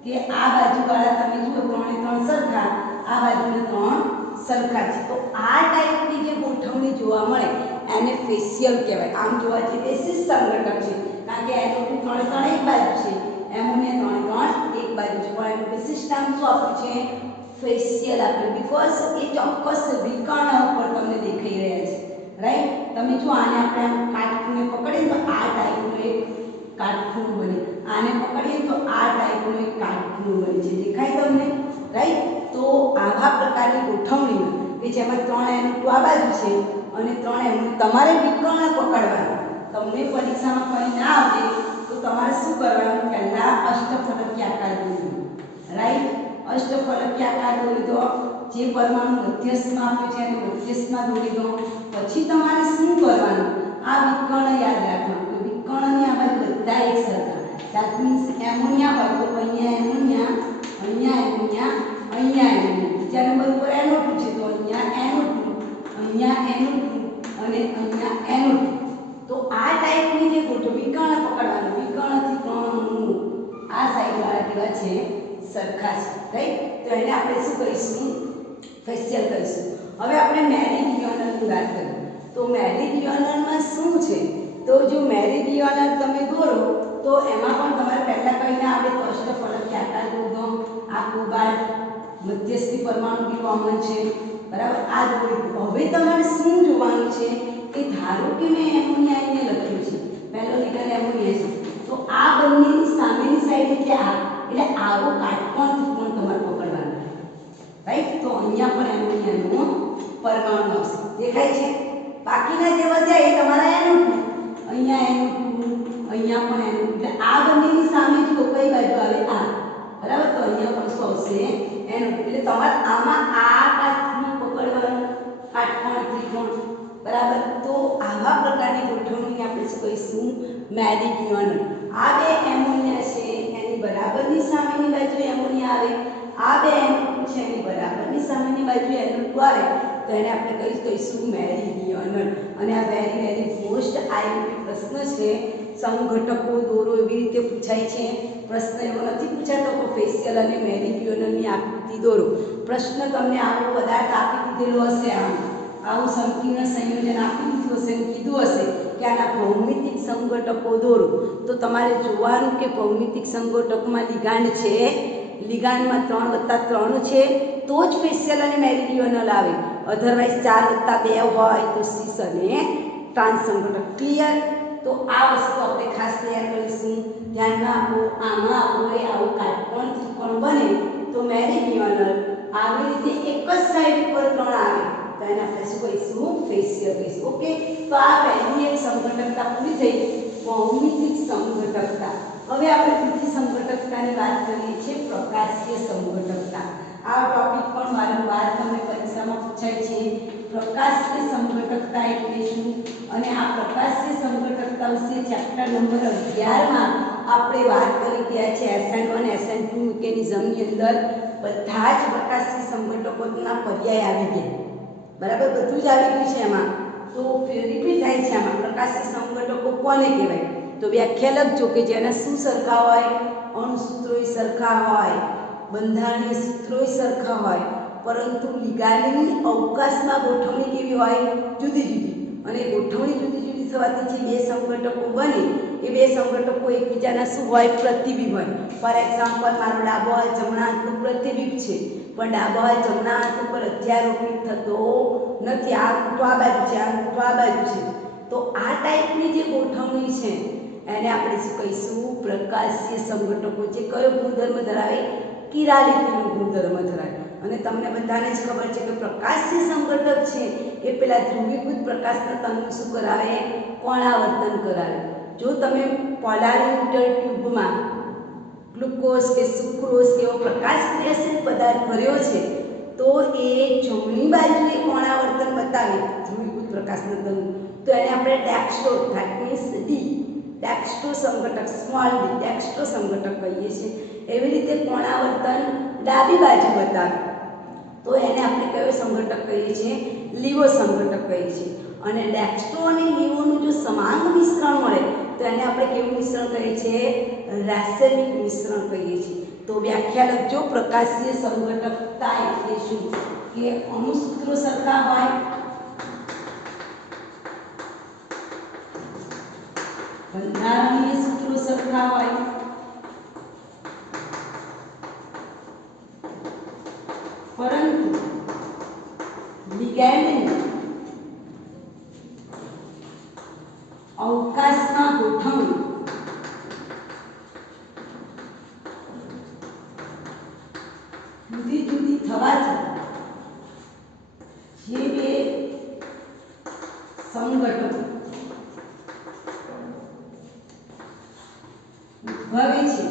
કે આ બાજુવાળા તમે જુઓ 3 સરખા, આ બાજુના 3 સરખા છે. તો આ ટાઈપની જે ગોઠવણી જોવા મળે એને ફેશિયલ કહેવાય. આમ જોવા જઈએ બેસિસ સંઘટક છે, કારણ કે NO2 3 એક બાજુ છે, એમોનિયા 3 એક બાજુ છે, પણ એનું વિશિષ્ટ નામ શું આપ્યું છે? ફેશિયલ આપ્યું. બીકોઝ એ ચોક્કસ વિકર્ણ ઉપર તમને દેખાઈ રહ્યા છે, રાઈટ. તમે જો આને આપણે આમ કાટખૂણે પકડીએ તો આ ટાઈપનું એક કાટખૂણું બને, આને પકડીએ તો આ ટાઈપનું એક કાટખૂણું બને છે, દેખાય તમને, રાઈટ. તો આવા પ્રકારની ગોઠવણી કે જેમાં 3 NO2 આ બાજુ છે અને 3 NO2 તમારે વિકર્ણ પકડવાનું. તમને પરીક્ષામાં કંઈ ના આવડે તો તમારે શું કરવાનું? પહેલા અષ્ટફલકીય આકાર દોરવાનો, રાઈટ. અષ્ટફલકીય આકાર દોરી દો, જે પરમાણુ મધ્યસ્થમાં આપ્યો છે એને મધ્યસ્થમાં દોરી દો. પછી તમારે શું કરવાનું? આ વિકર્ણ યાદ રાખવાનું. વિકર્ણની આ બાજુ બધા એક સરખા. that means એમોનિયા હોય તો અહીંયા એમોનિયા, અહીંયા એમોનિયા, અહીંયા એમોનિયા. બીજા નંબર ઉપર NO2 છે તો અહીંયા NO2, અહીંયા NO2 અને અહીંયા NO2. તો આ ટાઈપની જે ગોઠવણી વિકર્ણ પકડવાનું, વિકર્ણથી કણનું આ સાઈડ વાળા કેવા છે? સરખા છે, રાઈટ? તો એને આપણે શું કહીશું? ફેશિયલ કહીશું. હવે આપણે મેરીડિયોનલની વાત કરીએ. તો મેરીડિયોનલમાં શું છે? તો જો મેરીડિયોનલ તમે દોરો તો એમાં પણ તમારે પહેલા કહીને આપણે કષ્ટ ફલક ખ્યાલ દોરો. આ કોબાલ્ટ મધ્યસ્થી પરમાણુ બી કોમન છે, બરાબર? આ દોરો. હવે તમારે શું જોવાનું છે કે ધારો કે મેં એમોનિયા અહીંયા લખ્યું છે, પહેલો લીટર એમોનિયા છે, તો આ બંનેની સામેની સાઈડ એટલે આવો કાટકોણ ત્રિકોણ તમારે પકડવાનો, રાઈટ? તો અહીંયા પણ એમોનિયાનો પરમાણુ આવશે, દેખાય છે? બાકીના જે વધ્યા એ તમારા NO2, અહીંયા NO2, અહીંયા પણ NO2. એટલે આ બંનેની સામે જો કઈ બાજુ આવે? આ, બરાબર? તો અહીંયા પણ શું આવશે? NO2. એટલે તમારે આમાં આ કાટકોણ પકડવાનું, કાટકોણ ત્રિકોણ, બરાબર? તો આવા પ્રકારની ગોઠવણી આપણે શું કહીશું? મેરીડિયોનલ. આ બે એમોનિયા છે એની બરાબરની સામેની બાજુ એમોનિયા આવે, આ બે NO2 છે એની બરાબરની સામેની બાજુ NO2 આવે, તો એને આપણે કહીશું મેરીડિયોનલ. અને આ વેરી વેરી મોસ્ટ આઈએમપી પ્રશ્ન છે. સમઘટકો દોરો એવી રીતે પૂછાય છે. પ્રશ્ન એવો નથી પૂછાતો કે ફેશિયલ અને મેરીડિયોનલની આકૃતિ દોરો. પ્રશ્ન તમને આવો પદાર્થ આપી દીધેલો હશે, આવું સંકીર્ણ સંયોજન આપી દીધું હશે, કીધું હશે કે આના ભૌમિતિક સંઘટકો દોરો, તો તમારે જોવાનું કે ભૌમિતિક સંઘટકોમાં લિગાન્ડ છે, લિગાન્ડમાં 3+3 છે તો જ ફેશિયલ અને મેરીડિયોનલ આવે. અધરવાઇઝ 4+2 હોય તો સિસ અને ટ્રાન્સ સંઘટક. ક્લિયર? તો આ વસ્તુ આપણે ખાસ તૈયાર કરીશું. ધ્યાનમાં આપો. આમાં આપણે આવું કાટકોણ ત્રિકોણ બને તો મેરીડિયોનલ. આવી રીતે એક જ સાઈડ ઉપર 3 આવે તો એને આપણે શું કહીશું? ફેશિયલ કહીશું. ઓકે? તો આ પહેલી એક સંઘટકતા પૂરી થઈ, ભૌમિતિક સંઘટકતા. હવે આપણે બીજી સંઘટકતાની વાત કરીએ છીએ, પ્રકાશીય સંઘટકતા. આ ટોપિક પણ વારંવાર તમને પરીક્ષામાં પૂછાય છે. પ્રકાશીય સંઘટકતા એટલે શું? અને આ પ્રકાશીય સંઘટકતા વિશે ચેપ્ટર નંબર 11માં આપણે વાત કરી ગયા છે. SN1 SN2 મિકેનિઝમની અંદર બધા જ પ્રકાશીય સંઘટકોના પર્યાય આવી ગયા, બરાબર? બધું જ આવી ગયું છે એમાં. તો રિપીટ થાય છે આમાં. પ્રકાશીય સંઘટકો કોને કહેવાય? તો વ્યાખ્યા લખજો કે જેના શું સરખા હોય? અણુસૂત્રોય સરખા હોય, બંધારણીય સૂત્રોય સરખા હોય, પરંતુ લિગાન્ડની અવકાશમાં ગોઠવણી કેવી હોય? જુદી જુદી. અને ગોઠવણી જુદી જુદી થવાથી જે બે સંઘટકો બને એ બે સંઘટકો એકબીજાના શું હોય? પ્રતિબિંબ હોય. ફોર એક્ઝામ્પલ, મારો ડાબો હાથ જમણા હાથનું પ્રતિબિંબ છે, પણ ડાબો હાથ જમણા હાથ ઉપર અધ્યારોપિત થતો નથી. આ અંગૂઠો આ બાજુ છે, આ અંગૂઠો આ બાજુ છે. તો આ ટાઈપની જે ગોઠવણી છે એને આપણે શું કહીશું? પ્રકાશીય સંઘટકો. જે કયો ગુણધર્મ ધરાવે? કિરાલિટીનો ગુણધર્મ ધરાવે. અને તમને બધાને જ ખબર છે કે પ્રકાશીય સંઘટક છે એ પેલા ધ્રુવીભૂત પ્રકાશના તંગનું શું કરાવે? કોણાવર્તન કરાવે. જો તમે પોલારિમીટર ટ્યુબમાં ગ્લુકોઝ કે સુક્રોઝ કે એવો પ્રકાશ ક્રિયાશીલ પદાર્થ ભર્યો છે તો એ જમણી બાજુએ કોણાવર્તન બતાવે ધ્રુવીભૂત પ્રકાશના તંગનું, તો એને આપણે dextro, that means D, dextro સંઘટક, સ્મોલ ડી, ડેક્સ્ટ્રો સંઘટક કહીએ છીએ. એવી રીતે કોણાવર્તન ડાબી બાજુ બતાવે તો એને આપણે કયો સંઘટક કહીએ છીએ? લીવો સંઘટક કહીએ છીએ. અને ડેક્સ્ટ્રો અને લીવોનું જો સમાંગ મિશ્રણ મળે તો એને આપણે કેવું મિશ્રણ કહીએ છીએ? રાસાયણિક મિશ્રણ કહીએ છીએ. તો વ્યાખ્યા લખજો. પ્રકાશીય સંઘટકતા એટલે શું? કે અણુસૂત્રો સરખા હોય, બંધારણીય સૂત્રો સરખા હોય, પરંતુ લિગાન્ડની અવકાશમાં ગોઠવણી જુદી જુદી થવાથી જે બે સંઘટકો ઉદ્ભવે છે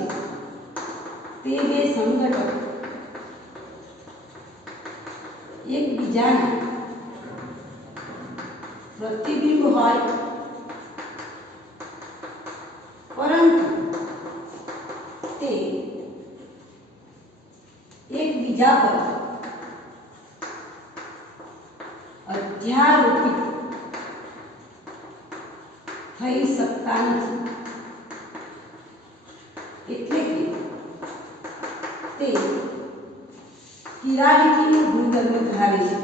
તે બે સંઘટકો એકબીજાના પ્રતિબિંબ હોય, પરંતુ એકબીજા પર અધ્યારોપિત થઈ શકતા નથી, એટલે કે તે કિરાલિટીનો ગુણધર્મ ધરાવે છે.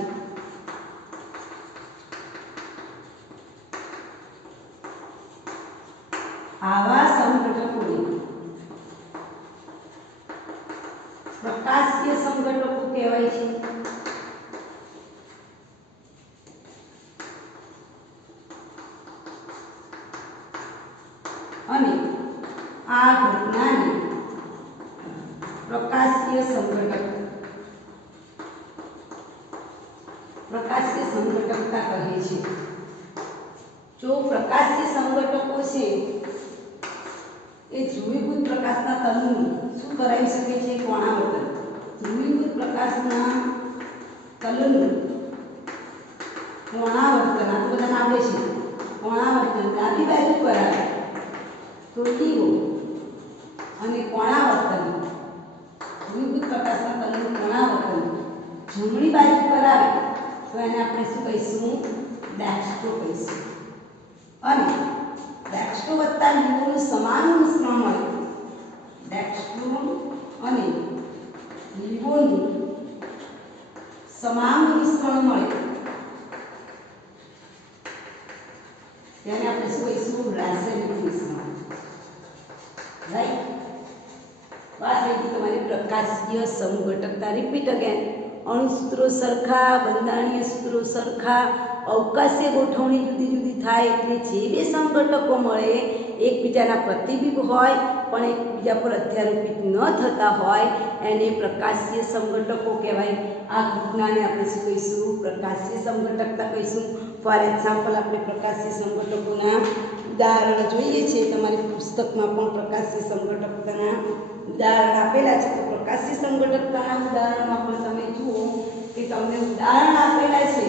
આવા સંઘટકોને પ્રકાશીય સંઘટકો કહેવાય છે. અને આ ઘટનાને પ્રકાશીય સંઘટકતા કહે છે. જો પ્રકાશીય સંઘટકો છે એ ધ્રુવીભૂત પ્રકાશના તલનું શું કરાવી શકે છે? કોણાવર્તન. ધ્રુવીભૂત પ્રકાશના તલનું કોણાવર્તન, આ તો બધાને આવડે છે. કોણાવર્તન ડાબી બાજુ કરાવે તો લીવો અને કોણાવર્તન ધ્રુવીભૂત પ્રકાશના તલનું કોણાવર્તન જમણી બાજુ કરાવે તો એને આપણે શું કહીશું? ડેક્સ્ટ્રો કહીશું. અને ડેક્સ્ટ્રો વત્તા લીવોનું સમાન મિશ્રણ મળે. ડેક્સ્ટ્રો અને લીવોનું સમાન મિશ્રણ મળે તેને આપણે શું કહીશું? રાસાયણિક મિશ્રણ. રાઈટ. વાત થઈ ગઈ તમારી પ્રકાશીય સંઘટકતા. Repeat again. અણુસૂત્રો સરખા, બંધારણીય સૂત્રો સરખા, અવકાશીય ગોઠવણી જુદી જુદી થાય એટલે જે બે સંઘટકો મળે એકબીજાના પ્રતિબિંબ હોય પણ એકબીજા પર અધ્યારોપિત ન થતા હોય એને પ્રકાશીય સંઘટકો કહેવાય. આ ઘટનાને આપણે શું કહીશું? પ્રકાશીય સંઘટકતા કહીશું. ફોર એક્ઝામ્પલ આપણે પ્રકાશીય સંઘટકોના ઉદાહરણ જોઈએ છે. તમારી પુસ્તકમાં પણ પ્રકાશીય સંઘટકતાના ઉદાહરણ આપેલા છે. તો પ્રકાશીય સંઘટકતાના ઉદાહરણમાં પણ તમે જુઓ કે તમને ઉદાહરણ આપેલા છે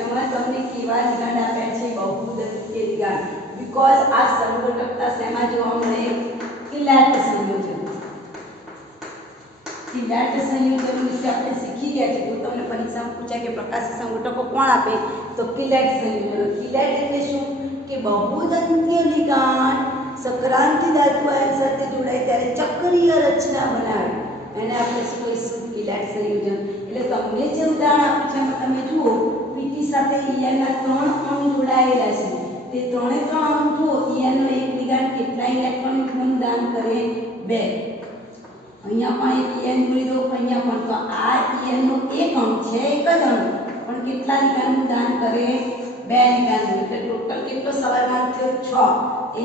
એમાં તમને કેવા લિગાન્ડ આપ્યા છે? બહુદંતીય લિગાન્ડ. બીકોઝ આ સંઘટકતા શેમાં જોવા મળે? કિલાટ સંયોજન. કિલાટ સંયોજન વિશે આપણે શીખી ગયા છે. તો તમને પરીક્ષામાં પૂછાય કે પ્રકાશીય સંઘટકો કોણ આપે? તો કિલાટ સંયોજન. કિલાટ એટલે શું? કે બહુદંતીય લિગાન્ડ સંક્રાંતિ ધાતુ આયન સાથે જોડાય ત્યારે ચક્રીય રચના બનાવે એને આપણે શું કહીશું? કિલાટ સંયોજન. એટલે તમને જે ઉદાહરણ આપ્યું છે એમાં તમે જુઓ પીટી સાથે ઈઆરના 3 અણુ જોડાયેલા છે. તે 3 અણુ જુઓ ઈઆરનો એક લિગાન્ડ કેટલા ઇલેક્ટ્રોન યુગ્મ દાન કરે? 2. અહીંયા પણ એક ઈએન જોડી દો, અહીંયા પણ. તો આ ઈએનનો એક અણુ છે, એક જ અણુ પણ કેટલા લિગાન્ડનું દાન કરે? 2 લિગાન્ડ. એટલે ટોટલ કેટલો સવારમાન થયો? 6.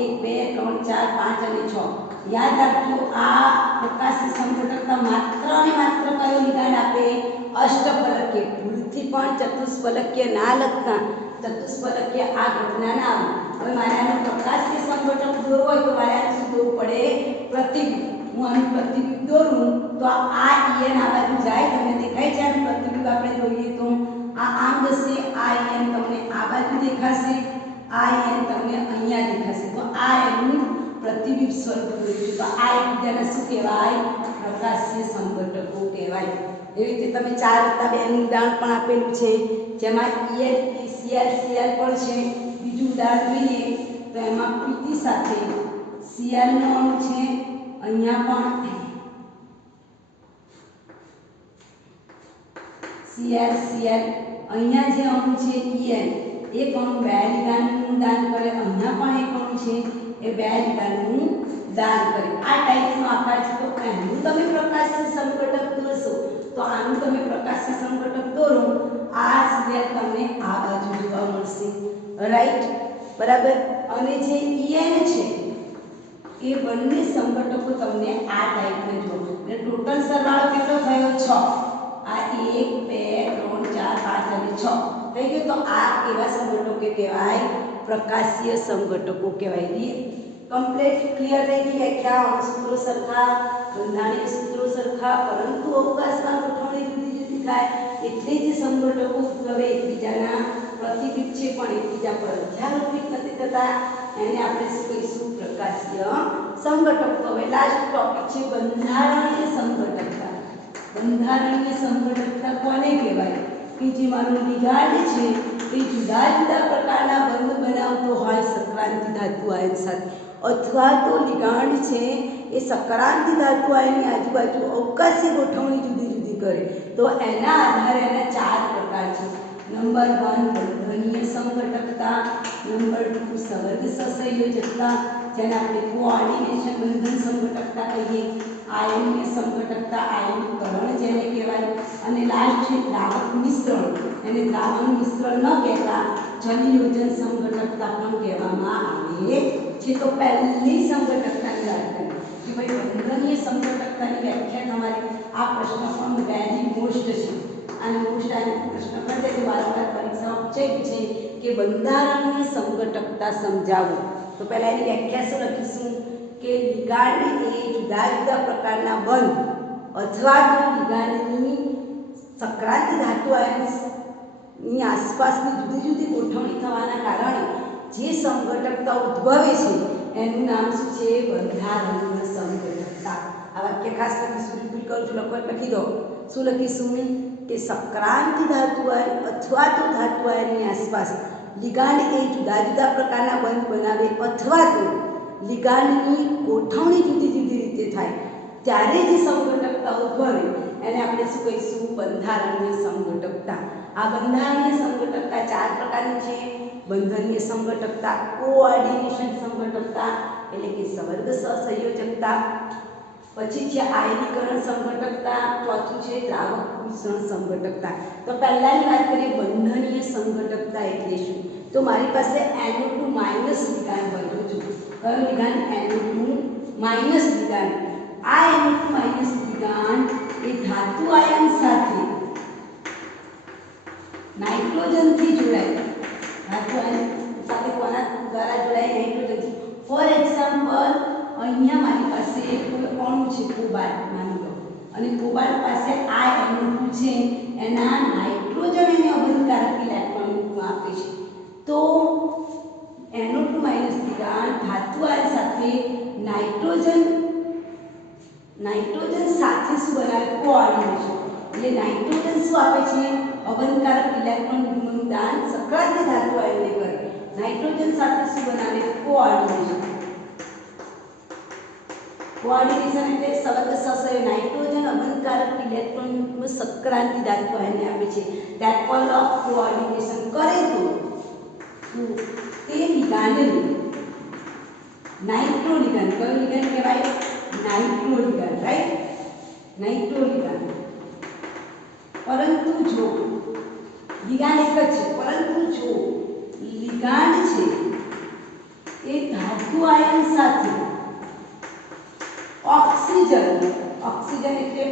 1 2 3 4 5 અને 6. યાદ રાખજો આ પ્રકાશીય સંઘટકતા માત્ર અને માત્ર કયો લિગાન્ડ આપે? અષ્ટફલકીય. ભૂલથી પણ ચતુષ્ફલકીય ના લખતા. ચતુષ્ફલકીય આ ઘટના ના આવે. હવે મારે આનો પ્રકાશીય સંઘટક દોરવો હોય તો મારે આને શું દોરવું પડે? પ્રતિબિંબ. હું આનું પ્રતિબિંબ દોરું તો આ ઈએન આ બાજુ જાય, તમને દેખાય છે આનું પ્રતિબિંબ આપણે જોઈએ તો આ આમ જશે, આ ઈએન તમને આ બાજુ દેખાશે, આ ઈએન તમને અહીંયા દેખાશે. તો આ એનું પ્રતિબિંબ સ્વરૂપ દોર્યું. તો આ એકબીજાને શું કહેવાય? પ્રકાશીય સંઘટકો કહેવાય. એવી રીતે તમે 4+2 નું ઉદાહરણ પણ આપેલું છે જેમાં ઈએન સીએલ સીએલ પણ છે. બીજું ઉદાહરણ જોઈએ તો એમાં પીટી સાથે સીએલ નો અણુ છે, અહીંયા પણ સીએલ સીએલ, અહીંયા જે અણુ છે ઈએન એક અણુ 2 લિગાન્ડનું દાન કરે, અહીંયા પણ એક અણુ છે એ 2 લિગાન્ડનું દાન કરે. આ ટાઈપનો આકાર છે. તો એનું તમે પ્રકાશીય સંઘટક દોરશો તો આનું તમે પ્રકાશીય સંઘટક દોરો, આ સીએલ તમને આ બાજુ જોવા મળશે. રાઈટ. બરાબર. અને જે ઈએન છે એ બંને સંઘટકો તમને આ ટાઈપના જોવા. એટલે ટોટલ સરવાળો કેટલો થયો? 6. આ 1 2 3 4 5 અને 6 થઈ ગયું. તો આ કેવા સંઘટકો કહેવાય? પ્રકાશીય સંઘટકો કહેવાય. કમ્પ્લીટ ક્લિયર થઈ ગઈ વ્યાખ્યા. અણુસૂત્રો સરખા, બંધારણીય સૂત્રો સરખા, પરંતુ અવકાશમાં ગોઠવણી જુદી જુદી થાય એટલે જે સંઘટકો ઉદ્ભવે એકબીજાના પ્રતિબિંબ છે પણ એકબીજા પર અધ્યારોપિત નથી થતા એને આપણે શું કહીશું? પ્રકાશીય સંઘટક. તો હવે લાસ્ટ ટોપિક છે બંધારણીય સંઘટકતા. બંધારણીય સંઘટકતા કોને કહેવાય કે જે મારું લિગાન્ડ છે એ જુદા જુદા પ્રકારના બંધ બનાવતો હોય સંક્રાંતિ ધાતુ આયન સાથે, અથવા તો લિગાન્ડ છે એ સંક્રાંતિ ધાતુ આયનની આજુબાજુ અવકાશી ગોઠવણી જુદી જુદી કરે તો એના આધારે એના 4 પ્રકાર છે. નંબર 1 બંધનીય સંઘટકતા, નંબર 2 સવર્ગ સહસંયોજકતા જેને આપણે કોઓર્ડિનેશન બંધન સંઘટકતા કહીએ, આયનીય સંઘટકતા આયનીકરણ જેને કહેવાય, અને લાસ્ટ છે દ્રાવક મિશ્રણ, એને દ્રાવણ મિશ્રણ ન કહેતા જલયોજન સંઘટકતા પણ કહેવામાં આવે છે. તો પહેલી સંઘટકતાની વાત કરીએ કે ભાઈ બંધનીય સંઘટકતાની વ્યાખ્યા તમારે આ પ્રશ્ન પણ વેરી મોસ્ટ છે અને મોસ્ટ આ પ્રશ્ન કરી દેજો વારંવાર પરીક્ષામાં પૂછાય છે કે બંધારણીય સંઘટકતા સમજાવો. તો પહેલા એની વ્યાખ્યા શું લખીશું કે લિગાન્ડ એ જુદા જુદા પ્રકારના બંધ અથવા તો લિગાન્ડની સંક્રાંતિ ધાતુ આયનની આસપાસની જુદી જુદી ગોઠવણી થવાના કારણે જે સંઘટકતા ઉદ્ભવે છે એનું નામ શું છે? બંધારણીય સંઘટકતા. આ વાક્ય ખાસ લખીશું, રિપીટ કરું છું, લખી દો. શું લખીશું કે સંક્રાંતિ ધાતુ આયન અથવા તો ધાતુ આયનની આસપાસ લિગાન્ડ એ જુદા જુદા પ્રકારના બંધ બનાવે અથવા તો લિગાન્ડની ગોઠવણી જુદી જુદી રીતે થાય ત્યારે જે સંઘટકતા ઉદ્ભવે એને આપણે શું કહીશું? બંધારણીય સંઘટકતા. આ બંધારણીય સંઘટકતા 4 પ્રકારની છે. બંધનીય સંઘટકતા, કોઓર્ડિનેશન સંઘટકતા એટલે કે સવર્ગ સહસંયોજકતા, પછી છે આયનીકરણ સંઘટકતા, ચોથું છે દ્રાવક મિશ્રણ સંઘટકતા. તો પહેલાની વાત કરીએ બંધનીય સંઘટકતા એટલે શું? તો મારી પાસે NO2 માઇનસ લિગાન્ડ બન્યો છે. કયો લિગાન્ડ? NO2 minus ligand. આ NO2 માઇનસ લિગાન્ડ એ ધાતુ આયન સાથે નાઇટ્રોજનથી જોડાય. ધાતુ આયન સાથે કોના દ્વારા જોડાય? નાઇટ્રોજનથી. ફોર એક્ઝામ્પલ અહીંયા મારી પાસે કોઈ અણુ છે કોબાલ્ટ માની લો, અને કોબાલ્ટ પાસે આ NO2 છે એના નાઇટ્રોજન એને અબંધકારક ઇલેક્ટ્રોન આપે છે. તો NO2 માઇનસ લિગાન્ડ ધાતુ આયન સાથે નાઇટ્રોજન સાથે શું બનાવે? કોઓર્ડિનેશન. એટલે નાઇટ્રોજન શું આપે છે? અબંધકારક ઇલેક્ટ્રોનનું દાન સંક્રાંતિ ધાતુ આયનને કરે. નાઇટ્રોજન સાથે શું બનાવે? કોઓર્ડિનેશન. કોઓર્ડિનેશન એટલે સવર્ગ સહસંયોજક. નાઇટ્રોજન અબંધકારક ઇલેક્ટ્રોનનું સંક્રાંતિ ધાતુ આયનને આપે છે. ધેટ કોલ ઓફ કોઓર્ડિનેશન કરે તો તે લિગાન્ડને નાઇટ્રો લિગાન્ડ. કયો લિગાન્ડ કહેવાય? Nitro ligand. Right, nitro ligand. પરંતુ જો લિગાન્ડ એક જ છે, પરંતુ જો લિગાન્ડ છે એ ધાતુ આયન સાથે ઓક્સિજન એટલે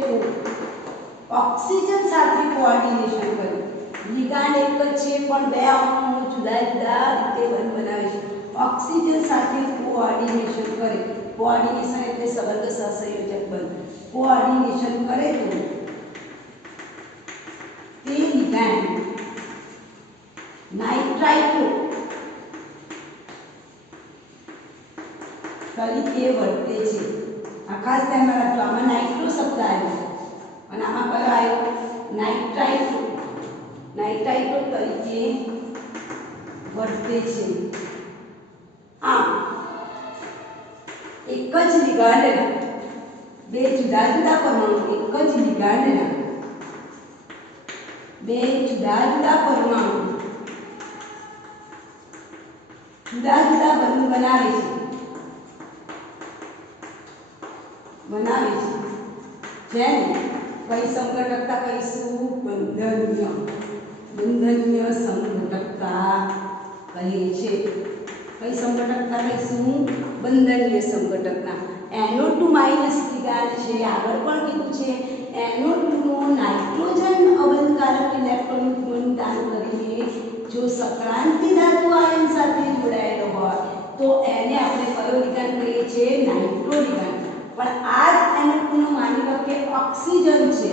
ઓક્સિજન સાથે કોઓર્ડિનેશન કરે. લિગાન્ડ એક જ છે પણ બે અણુઓ જુદા જુદા રીતે બંધ બનાવે છે. ઓક્સિજન સાથે કોઓર્ડિનેશન કરે. કોઓર્ડિનેશન એટલે સવર્ગ સહસંયોજક બંધ. કોઓર્ડિનેશન કરે તો તે લિગાન્ડ નાઇટ્રાઇટો તરીકે વર્તે છે. આ ખાસ ધ્યાનમાં રાખજો. આમાં નાઇટ્રો શબ્દ આવ્યો અને આમાં કયો આવ્યો? નાઇટ્રાઇટો. નાઇટ્રાઇટો તરીકે વર્તે છે. આમ એક જ લિગાન્ડના બે જુદા જુદા પરમાણુ, એક જ લિગાન્ડના બે જુદા જુદા પરમાણુ જુદા જુદા બંધ બનાવે છે. જેને કઈ સંઘટકતા કહીશું? બંધનીય સંઘટકતા કહે છે. કઈ સંઘટકતા કહીશું? બંધનીય સંઘટકતા. NO2 માઇનસ લિગાન્ડ છે, આગળ પણ કીધું છે NO2 નો નાઇટ્રોજન અબંધકારક ઇલેક્ટ્રોન દાન કરીને જો સંક્રાંતિ ધાતુ આયન સાથે જોડાયેલો હોય તો એને આપણે કયો લિગાન્ડ કહીએ છીએ? Nitro ligand. પણ આ જ NO2 નો માની લો કે ઓક્સિજન છે,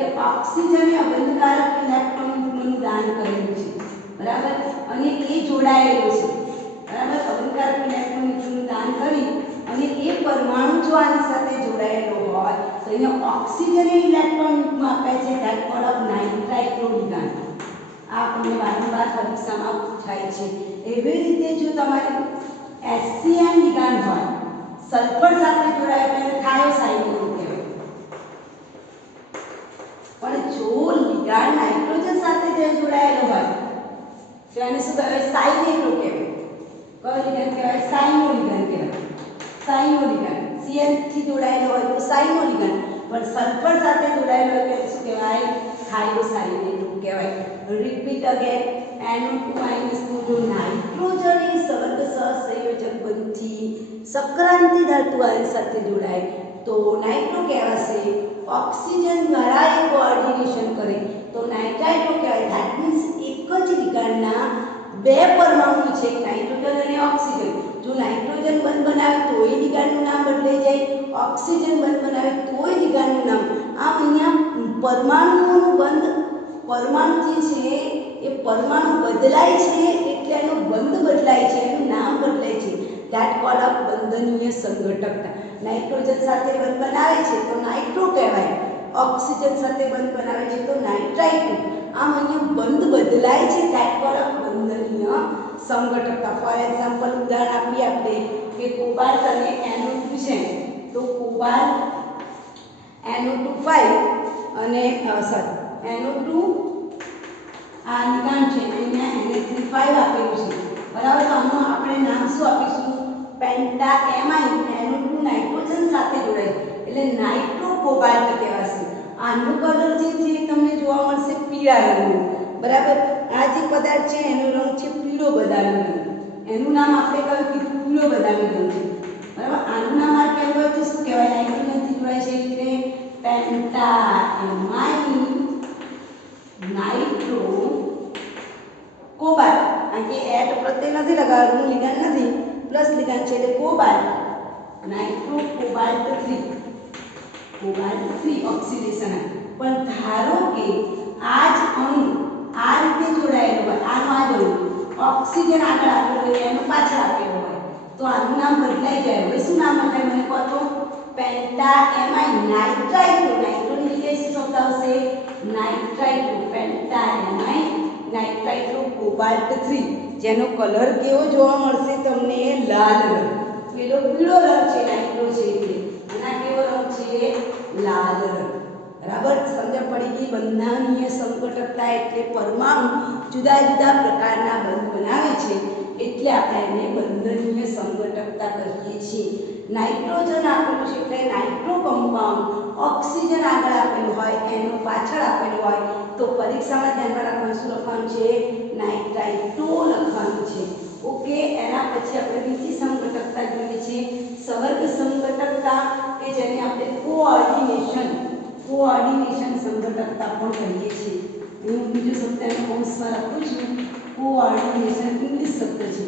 એ ઓક્સિજને અબંધકારક ઇલેક્ટ્રોનનું દાન કરેલું છે, બરાબર, અને એ જોડાયેલો છે, બરાબર. અબંધકારક ઇલેક્ટ્રોનનું દાન કરી અને એ પરમાણુ જો આની સાથે જોડાયેલો હોય તો એને ઓક્સિજન ઇલેક્ટ્રોન યુગ્મ આપે છે, ધેટ કોલ્ડ ઓફ નાઇટ્રાઇટ્રોલિગાન. આ આપણને વારંવાર પરીક્ષામાં પૂછાય છે. એવી રીતે જો તમારે એસસીએન લિગાન હોય, સલ્ફર સાથે જોડાયેલો એને થાયોસાઇન કહેવાય. પણ જો લિગાન નાઇટ્રોજન સાથે જોડાયેલો હોય તો એને શું કહેવાય? સાઇનેટો કહેવાય. કયો લિગાન કહેવાય? સાઇનો લિગાન કહેવાય. સાઇનો લિગાન. સીએન થી જોડાયેલો હોય તો સાઇનો લિગાન, પણ સલ્ફર સાથે જોડાયેલો હોય તો શું કહેવાય? થાયોસાઇનેટો કહેવાય. Repeat again. NO2- નું જો નાઇટ્રોજન એ સવર્ગ સહસંયોજક બંધથી સક્રાંતિ ધાતુ આની સાથે જોડાય તો નાઇટ્રો કહેવાશે. ઓક્સિજન દ્વારા એ કોઓર્ડિનેશન કરે તો નાઇટ્રાઇટ્રો કહેવાય. ધેટ મીન્સ એક જ લિગાન્ડના બે પરમાણુ છે, નાઇટ્રોજન અને ઓક્સિજન. જો નાઇટ્રોજન બંધ બનાવે તો એ લિગાન્ડનું નામ બદલાઈ જાય, ઓક્સિજન બંધ બનાવે તો એ લિગાન્ડનું નામ. આમ અહીંયા પરમાણુઓનું બંધ, પરમાણુ જે છે એ પરમાણુ બદલાય છે એટલે એનો બંધ બદલાય છે, એનું નામ બદલાય છે. ધેટ કોલ્ડ ઓફ બંધનીય સંઘટકતા. નાઇટ્રોજન સાથે બંધ બનાવે છે તો નાઇટ્રો કહેવાય, ઓક્સિજન સાથે બંધ બનાવે છે તો નાઇટ્રાઇટ્રો. આમ અહીંયા બંધ બદલાય છે, ધેટ કોલ્ડ ઓફ બંધનીય સંઘટકતા. ફોર એક્ઝામ્પલ ઉદાહરણ આપીએ આપણે કે કોબાલ્ટ અને NO2 છે તો કોબાલ્ટ NO2 5 અને NO2 આ લિગાન્ડ છે અહીંયા Na3 5 આપેલું છે, બરાબર. તો આનું આપણે નામ શું આપીશું? પેન્ટાએમાઇન. NO2 નાઇટ્રોજન સાથે જોડાય એટલે નાઇટ્રો કોબાલ્ટ કહેવાશે. આનો કલર જે છે તમને જોવા મળશે પીળા રંગનો, બરાબર. આ જે પદાર્થ છે એનો રંગ છે પીળો બદામી રંગ. એનું નામ આપણે કયું કીધું? પીળો બદામી રંગ છે, બરાબર. આનું નામ આ કેમ હોય તો શું કહેવાય? નાઇટ્રોજનથી જોડાય છે એટલે પેન્ટાએમાઇન નાઇટ્રો કોબાલ્ટ. આ કે એટ પ્રત્યય નથી લગાવવાનું, લિગાન્ડ નથી, પ્લસ લિગાન્ડ છે એટલે cobalt. Nitro cobalt 3, cobalt 3 oxidation. પણ ધારો કે આ જ અણુ આ રીતે જોડાયેલો હોય, આનો આ જ અણુ ઓક્સિજન આગળ આપેલો હોય, એનો પાછળ આપેલો હોય તો આનું નામ બદલાઈ જાય. હવે શું નામ બદલાય મને કહો તો? પેન્ટાએમાઇન નાઇટ્રાઇટ્રો. નાઇટ્રોની જગ્યાએ શું શબ્દ આવશે? નાઇટ્રાઇટ્રો. પેન્ટાએમાઇન નાઇટ્રાઇટ્રો કોબાલ્ટ 3, જેનો કલર કેવો જોવા મળશે તમને? લાલ રંગ. પેલો પીળો રંગ છે નાઇટ્રો છે એટલે, અને આ કેવો રંગ છે? લાલ રંગ. બરાબર. સમજ પડી ગઈ? બંધારણીય સંઘટકતા એટલે પરમાણુ જુદા જુદા પ્રકારના બંધ બનાવે છે એટલે આપણે એને બંધનીય સંઘટકતા કહીએ છીએ. નાઇટ્રોજન આપેલું છે એટલે નાઇટ્રો કમ્પાઉન્ડ, ઓક્સિજન આગળ આપેલું હોય એનો પાછળ આપેલું હોય તો પરીક્ષામાં ધ્યાનમાં રાખવાનું શું લખવાનું છે? નાઇટ્રાઇટ્રો લખવાનું છે. ઓકે. એના પછી આપણે બીજી સંઘટકતા જોઈએ છીએ સવર્ગ સંઘટકતા, કે જેને આપણે કોઓર્ડિનેશન સંઘટકતા પણ કહીએ છીએ. હું બીજો શબ્દ એને કૌંસમાં લખું છું. કોઓર્ડિનેશન ઇંગ્લિશ શબ્દ છે.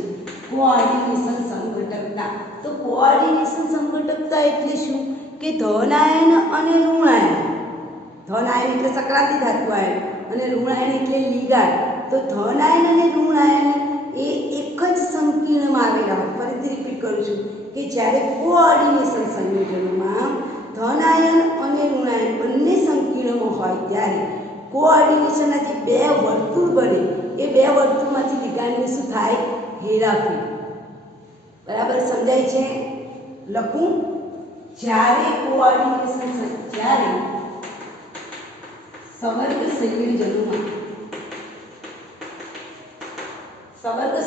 કોઓર્ડિનેશન સંઘટકતા. તો કોઓર્ડિનેશન સંઘટકતા એટલે શું? કે ધન આયન અને ઋણ આયન. ધન આયન એટલે સક્રાંતિ ધાતુ આયન અને ઋણ આયન એટલે લિગાન્ડ. તો ધન આયન અને ઋણ આયન એ એક જ સંકીર્ણમાં આવેલા હોય. ફરીથી રિપીટ કરું છું કે જ્યારે કોઓર્ડિનેશન સંયોજનોમાં ધન આયન અને ઋણ આયન બંને સંકીર્ણમાં હોય ત્યારે કોઓર્ડિનેશનના જે બે વર્તુળ બને એ બે વર્તુળમાંથી લિગાન્ડને શું થાય? હેરાફેરી. બરાબર સમજાય છે? લખું. જ્યારે સવર્ગ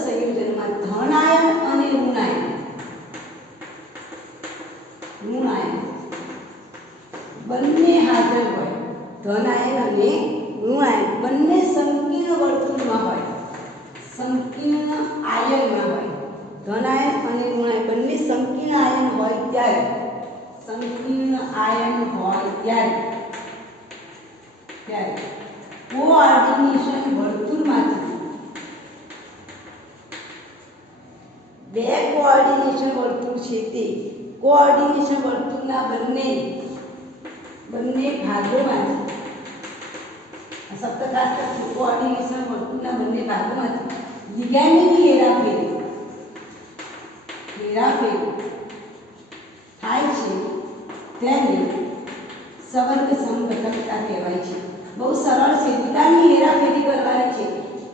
સંયોજનમાં ધન આયન અને ઋણ આયન બંને હાજર હોય, ધન આયન અને ઋણ આયન બંને સંકીર્ણ વર્તુળમાં હોય, સંકીર્ણ આયનમાં હોય. ધન આયન અને ઋણ આયન બંને સંકીર્ણ આયન હોય ત્યારે કોઓર્ડિનેશન વર્તુળમાંથી બે કોઓર્ડિનેશન વર્તુળ છે તે કોઓર્ડિનેશન વર્તુળના બંને ભાગોમાંથી સપ્તકાસ્તક કોઓર્ડિનેશન વર્તુળના બંને ભાગોમાંથી લિગાન્ડની હેરાફેરી તેને સવર્ગ સમઘટકતા કહેવાય છે। બહુ સરળ છે, નિકાલની હેરાફેરી કરવાની છે।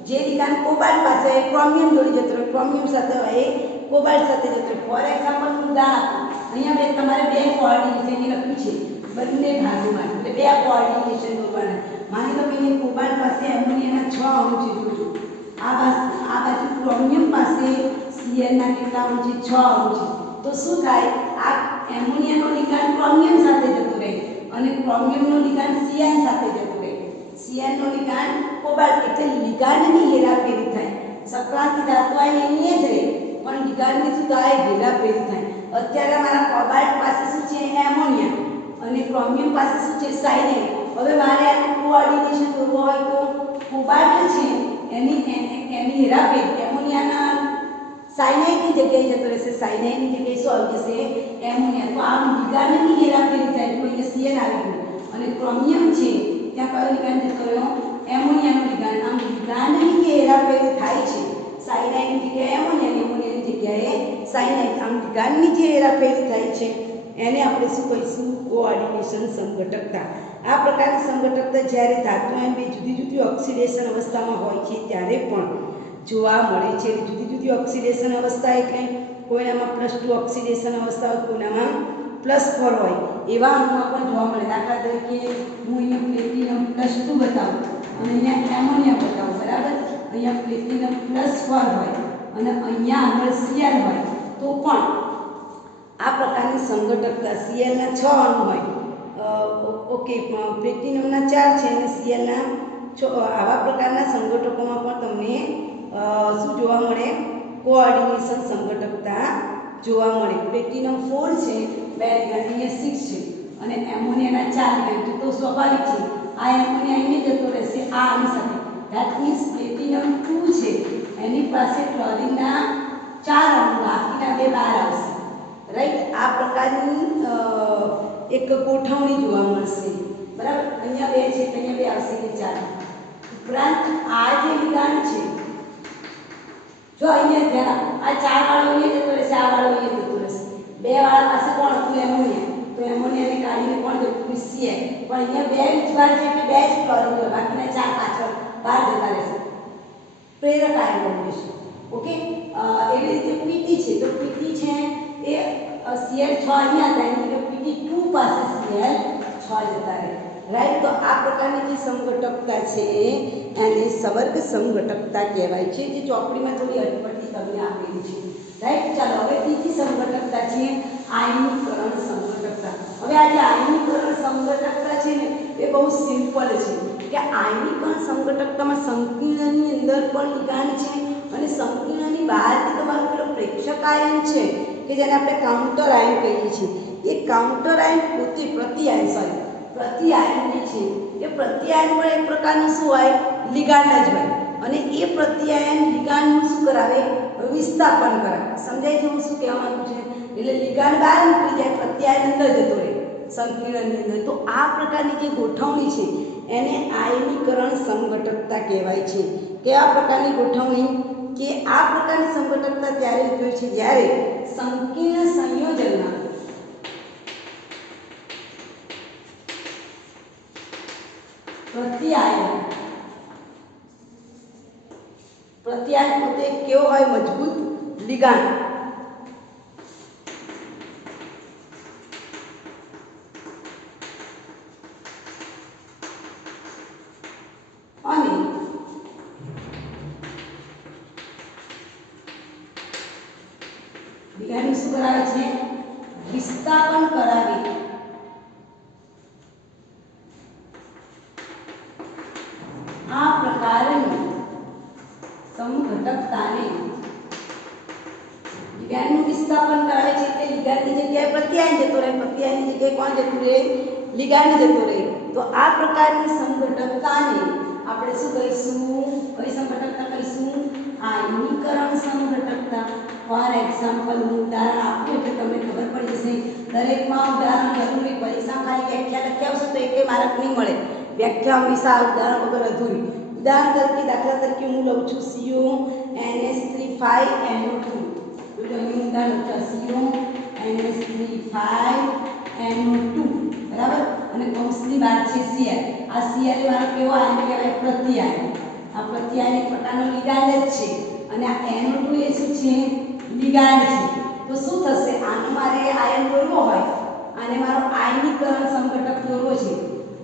જે નિકાલ કોબાલ્ટ પાસે ક્રોમિયમ જોડી જતો હોય, ક્રોમિયમ સાથે હોય એ કોબાલ્ટ સાથે જતો હોય। ફોર એક્ઝામ્પલ હું ઉદાહરણ આપું, અહીંયા તમારે બે કોઓર્ડિનેશન લખ્યું છે બંને ભાગોમાં, એટલે બે કોઓર્ડિનેશન દોરવાના। માની લો કે અહીંયા કોબાલ્ટ પાસે એમોનિયાના 6 અણુ છે, જોજો આ બાજુ ક્રોમિયમ પાસે Cl ના કેટલા અણુ છે? 6 અણુ છે। તો શું થાય, આ એમોનિયાનો નિકાલ ક્રોમિયમ સાથે જતો રહે અને ક્રોમિયમનો નિકાલ Cl સાથે જતો રહે, Cl નો નિકાલ કોબાલ્ટ, એટલે લિગાન્ડની હેરાફેરી થાય। સક્રાંતિ ધાતુ આયન એની જ રહે પણ લિગાન્ડની શું થાય? હેરાફેરી થાય। અત્યારે મારા કોબાલ્ટ પાસે શું છે? એમોનિયા, અને ક્રોમિયમ પાસે શું છે? સાયનાઇડ। હવે મારે આને કોઓર્ડિનેશન દોરવો હોય તો કોબાલ્ટ છે એની હેરાફેરી એમોનિયાના સાયનાઇડની જગ્યાએ જતો રહેશે, સાયનાઇડની જગ્યાએ શું આવી જશે? એમોનિયા। તો આમ લિગાન્ડની હેરાફેરી થાય, તો અહીંયા Cl આવી ગયું અને ક્રોમિયમ છે ત્યાં કયો લિગાન્ડ જતો રહ્યો? એમોનિયાનો લિગાન્ડ। આમ લિગાન્ડની જે હેરાફેરી થાય છે, સાયનાઇડની જગ્યાએ એમોનિયા, એમોનિયાની જગ્યાએ સાયનાઇડ, આમ લિગાન્ડની જે હેરાફેરી થાય છે એને આપણે શું કહીશું? કોઓર્ડિનેશન સમઘટકતા। આ પ્રકારની સમઘટકતા જ્યારે ધાતુ આયન બે જુદી જુદી ઓક્સિડેશન અવસ્થામાં હોય છે ત્યારે પણ જોવા મળે છે। જુદી જુદી ઓક્સિડેશન અવસ્થા એટલે કોઈનામાં +2 ઓક્સિડેશન અવસ્થા હોય, કોઈનામાં +4 હોય, એવા અણુમાં પણ જોવા મળે। દાખલા તરીકે હું અહીંયા પ્લેટિનમ +2 બતાવું અને અહીંયા એમોનિયા બતાવું, બરાબર? અહીંયા પ્લેટિનમ +4 હોય અને અહીંયા આગળ Cl હોય, તો પણ આ પ્રકારની સમઘટકતા Cl ના 6 અણુ હોય, ઓકે, પ્લેટિનમના 4 છે અને Cl ના 6, આવા પ્રકારના સમઘટકોમાં પણ તમને શું જોવા મળે? કોઓર્ડિનેશન સમઘટકતા જોવા મળે। પ્લેટિનમ 4 છે, બે લિગાન્ડ, અહીંયા 6 છે અને એમોનિયાના 4 લિગાન્ડ છે, તો સ્વાભાવિક છે આ એમોનિયા અહીંયા જતો રહેશે આ આની સાથે, ધેટ મીન્સ પ્લેટિનમ 2 છે એની પાસે ક્લોરીનના 4 અણુ, બાકીના બે બહાર આવશે, રાઈટ? આ પ્રકારની એક ગોઠવણી જોવા મળશે, બરાબર? અહીંયા 2 છે, અહીંયા 2 આવશે, અહીંયા 4। ઉપરાંત આ જે લિગાન્ડ છે, જો અહીંયા ધ્યાન આપો, આ 4 વાળો અહીંયા જતો રહેશે, આ વાળો અહીંયા જતો રહેશે, 2 વાળા પાસે કોણ હતું? એમોનિયા, તો એમોનિયાને કાઢીને કોણ જતું? Cl। પણ અહીંયા 2 વિચભાર છે એટલે 2 જ ક્લોરીન હોય, બાકીના 4 પાછળ બહાર જતા રહેશે, પ્રેરક આયન બની જશે, ઓકે? એવી રીતે Pt છે, તો Pt છે એ Cl 6 અહીંયા હતા, એટલે Pt2 પાસે Cl 6 જતા રહે, રાઈટ? તો આ પ્રકારની જે સમઘટકતા છે એને સવર્ગ સમઘટકતા કહેવાય છે, જે ચોપડીમાં થોડી અટપટી તમને આપેલી છે, રાઈટ? ચાલો હવે ત્રીજી સમઘટકતા છે આયનીકરણ સમઘટકતા। હવે આ જે આયનીકરણ સમઘટકતા છે ને એ બહુ સિમ્પલ છે કે આયનીકરણ સમઘટકતામાં સંકીર્ણની અંદર પણ લિગાન્ડ છે અને સંકીર્ણની બહારથી તમારું પેલો પ્રેક્ષક આયન છે કે જેને આપણે કાઉન્ટર આયન કહીએ છીએ, એ કાઉન્ટર આયન પોતે પ્રતિઆયન જે છે એ પ્રતિઆયન પણ એક પ્રકારનું શું હોય? લિગાન્ડ જ હોય, અને એ પ્રતિઆયન લિગાન્ડનું શું કરાવે? વિસ્થાપન કરાવે। સમજાય છે હું શું કહેવા માંગુ છું? એટલે લિગાન્ડ બહાર નીકળી જાય, પ્રત્યાયન અંદર જતો રહે સંકીર્ણની અંદર। તો આ પ્રકારની જે ગોઠવણી છે એને આયનીકરણ સમઘટકતા કહેવાય છે। કેવા પ્રકારની ગોઠવણી? કે આ પ્રકારની સમઘટકતા ત્યારે ઉપયોગી છે જ્યારે સંકીર્ણ સંયોજનમાં પ્રત્યાયન પોતે કેવો હોય? મજબૂત લિગાન્ડ, અને લિગાન્ડ શું કરાવે છે? વિસ્થાપન કરાવે। આ પ્રકારની સમઘટકતાને લિગાન્ડનું વિસ્થાપન કરાવે છે એટલે લિગાન્ડની જગ્યાએ પ્રત્યાયન જતો રહે, પ્રત્યાયનની જગ્યાએ કોણ જતું રહે? લિગાન્ડ જતો રહે। તો આ પ્રકારની સમઘટકતાને આપણે શું કહીશું? કઈ સમઘટકતા કહીશું? આયનીકરણ સમઘટકતા। ફોર એક્ઝામ્પલ હું ઉદાહરણ આપું એટલે તમને ખબર પડી જશે, દરેકમાં ઉદાહરણ જરૂરી, પરીક્ષા ખાલી વ્યાખ્યા લખી આવશે તો એકે માર્ક નહીં મળે, વ્યાખ્યા હંમેશા ઉદાહરણ વગર અધૂરી। ઉદાહરણ તરીકે દાખલા તરીકે હું લઉં છું CuNH3 5NO2, તો અહીં ઉદાહરણ લખ્યા CuNH3 5 NO2 બરાબર અને કૌંસની બહાર છે Cl આ Cl વાળો કેવો આયન કહેવાય પ્રત્યાયન આ પ્રત્યાયન એક પ્રકારનો લિગાન્ડ જ છે અને આ NO2 એ શું છે લિગાન્ડ છે તો શું થશે આનો મારે આયન દોરવો હોય આને મારો આયનીકરણ સંઘટક દોરવો છે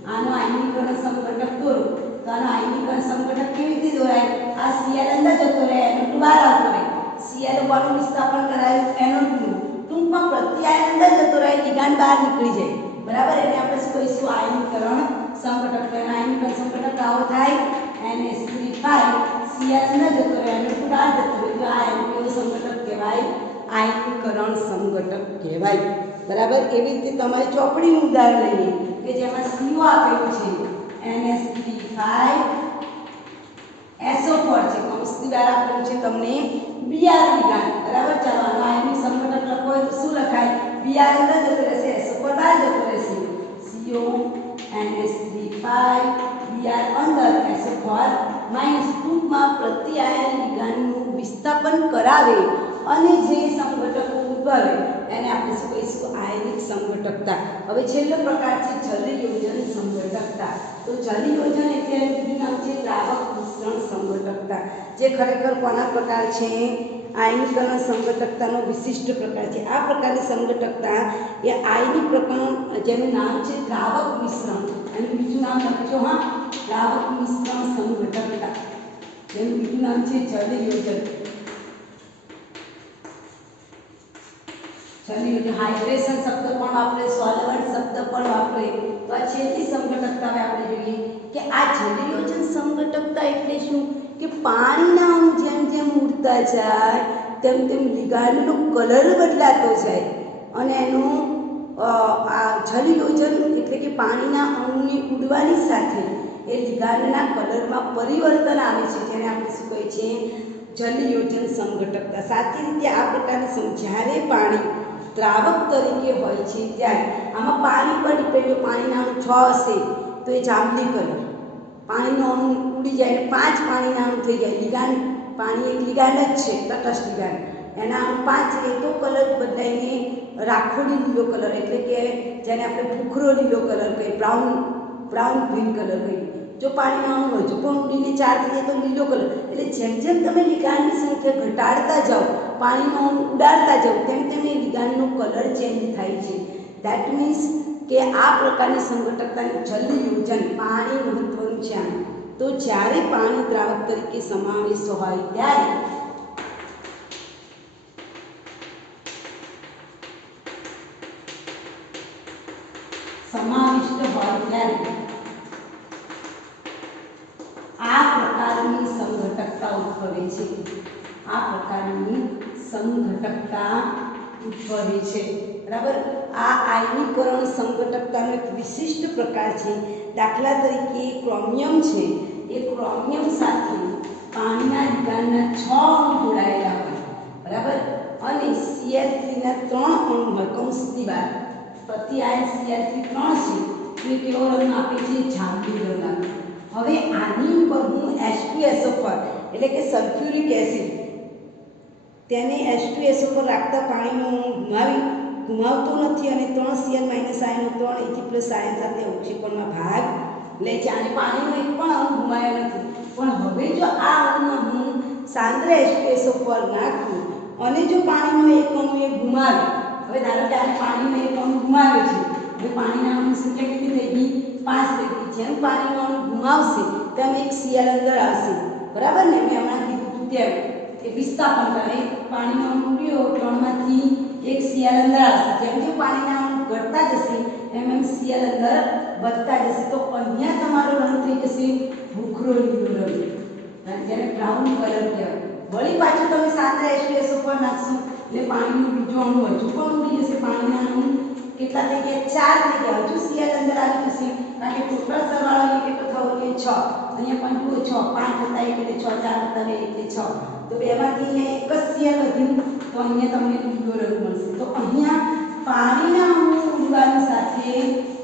આનો આયનીકરણ સંઘટક દોરો તો આનો આયનીકરણ સંઘટક કેવી રીતે દોરાય આ Cl અંદર જતો રહે NO2 બહાર આવતો રહે Cl વાળું વિસ્થાપન કરાયું NO2 નું ટૂંકમાં પ્રત્યાયન અંદર જતો રહે લિગાન્ડ બહાર નીકળી જાય બરાબર એટલે આપણે શું કહીશું આયનીકરણ સંઘટક તો આયનીકરણ સંઘટક આવો થાય NH3 Cl અંદર જતો રહે NO2 બહાર જતો રહે તો આ કેવો સંઘટક કહેવાય આયનીકરણ સંઘટક કહેવાય બરાબર એવી રીતે તમારી ચોપડીનું ઉદાહરણ લઈએ કે જેમાં CO આપેલું છે NH3 SO4 છે કૌંસની બહાર આપેલું છે તમને Br લિગાન્ડ બરાબર ચાલો આનો આયનિક સંઘટક લખવો હોય તો શું લખાય Br અંદર જતો રહેશે SO4 બહાર જતો રહેશે CO NH3 Br અંદર SO4 માઈનસ ટૂંકમાં પ્રત્યાયન લિગાન્ડનું વિસ્થાપન કરાવે અને જે સંઘટકો ઉદ્ભવે એને આપણે શું કહીશું આયનિક સંઘટકતા હવે છેલ્લો પ્રકાર છે જલયોજન સંઘટકતા તો જલયોજન એટલે બીજું નામ છે દ્રાવક મિશ્રણ સંઘટકતા જે ખરેખર કોના પ્રકાર છે આયનીકરણ સંઘટકતાનો વિશિષ્ટ પ્રકાર છે આ પ્રકારની સંઘટકતા એ આયનિક પ્રકરણ જેનું નામ છે દ્રાવક મિશ્રણ અને બીજું નામ લખજો હા દ્રાવક મિશ્રણ સંઘટકતા જેનું બીજું નામ છે જલયોજન હાઇડ્રેશન શબ્દ પણ વાપરે સોલ્વન્ટ શબ્દ પણ વાપરે તો આ છેલ્લી સંઘટકતા આપણે જોઈએ કે આ જલયોજન સંઘટકતા એટલે શું કે પાણીના અણુ જેમ જેમ ઉડતા જાય તેમ તેમ લિગાન્ડનો કલર બદલાતો જાય અને એનું આ જલયોજન એટલે કે પાણીના અણુની ઉડવાની સાથે એ લિગાન્ડના કલરમાં પરિવર્તન આવે છે જેને આપણે શું કહીએ છીએ જલયોજન સંઘટકતા સાચી રીતે આ પ્રકારની જ્યારે પાણી દ્રાવક તરીકે હોય છે ત્યારે આમાં પાણી પર ડિપેન્ડ પાણીના અણુ 6 હશે તો એ જાંબલી કલર પાણીનો અણુ ઉડી જાય 5 પાણીના અણુ થઈ જાય લિગાન્ડ પાણી એક લિગાન્ડ જ છે તટસ્થ લિગાન્ડ એના અણુ 5 એ તો કલર બદલાઈને રાખોડી લીલો કલર એટલે કે જેને આપણે ભૂખરો લીલો કલર કહીએ બ્રાઉન ગ્રીન કલર કહીએ જો પાણીનો અણુ હજુ પણ ઉડીને 4 થઈ જાય તો લીલો કલર એટલે જેમ જેમ તમે લિગાન્ડની સંખ્યા ઘટાડતા જાઓ પાણીનો અણુ ઉડાડતા જાઓ તેમ તેમ એ લિગાન્ડનો કલર ચેન્જ થાય છે ધેટ મીન્સ કે આ પ્રકારની સંઘટકતાનું જલયોજન પાણી મહત્વનું છે આમ તો જ્યારે પાણી દ્રાવક તરીકે સમાવેશ હોય ત્યારે સમાવિષ્ટ હોય ત્યારે આ પ્રકારની સંઘટકતા ઉદ્ભવે છે આ પ્રકારની સંઘટકતા ઉદ્ભવે છે બરાબર આ આયનીકરણ સંઘટકતાનો એક વિશિષ્ટ પ્રકાર છે દાખલા તરીકે ક્રોમિયમ છે એ ક્રોમિયમ સાથે પાણીના લિગાન્ડના 6 અણુ જોડાયેલા હોય બરાબર અને Cl3 ના 3 અણુ હોય કૌંસની બહાર પ્રત્યાયન Cl3 3 છે એ કેવો રંગ આપે છે જાંબલી રંગ આપે હવે આની ઉપર હું H2SO4 એટલે કે સલ્ફ્યુરિક એસિડ તેને H2SO4 રાખતા પાણીનો ઘુમાવતો નથી અને 3 Cl- આયનો 3 Ag+ આયન સાથે અવક્ષેપણમાં ભાગ લે છે અને પાણીનો એક પણ અણુ ઘુમાયો નથી પણ હવે જો આ અણુમાં હું સાંદ્ર H2SO4 નાખું અને જો પાણીનો એક અણુ એ ઘુમાવે હવે ધારો કે આ પાણીનો એક અણુ ઘુમાવ્યો છે હવે પાણીના અણુની સંખ્યા કેટલી થઈ ગઈ 5 થઈ ગઈ જેમ પાણીનો અણુ ઘુમાવશે તેમ એક Cl અંદર આવશે બરાબર ને મેં હમણાં કીધું હતું તેમ એ વિસ્થાપન કરે પાણીનો અણુ ઉડ્યો 3 માંથી એક Cl અંદર આવશે જેમ જેમ પાણીના અણુ ઘટતા જશે એમ એમ Cl અંદર વધતા જશે તો અહીંયા તમારો રંગ થઈ જશે ભૂખરો લીલો રંગ જેને બ્રાઉન કલર કહેવાય વળી પાછું તમે સાંદ્ર H2SO4 નાખશો એટલે પાણીનું બીજો અણુ હજુ પણ ઉડી જશે પાણીના અણુ કેટલા થઈ ગયા 4 થઈ ગયા હજુ Cl અંદર આવી જશે કારણ કે ટોટલ સરવાળો અહીંયા કેટલો થવો જોઈએ 6 અહીંયા પણ જુઓ 6 5 હતા 1 એટલે 6 4 હતા 2 એટલે 6 તો બેમાંથી અહીંયા એક જ Cl વધ્યું તો અહીંયા તમને લીલો રંગ મળશે તો અહીંયા પાણીના અણુ ઉડવાની સાથે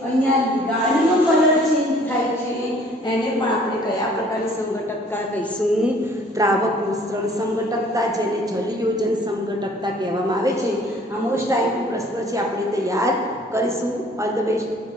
અહીંયા લિગાન્ડનો કલર ચેન્જ થાય છે એને પણ આપણે કયા પ્રકારની સંઘટકતા કહીશું દ્રાવક મિશ્રણ સંઘટકતા જેને જલયોજન સંઘટકતા કહેવામાં આવે છે આ મોસ્ટ આઈએમપી પ્રશ્ન છે આપણે તૈયાર કરીશું ઓલ ધ બેસ્ટ.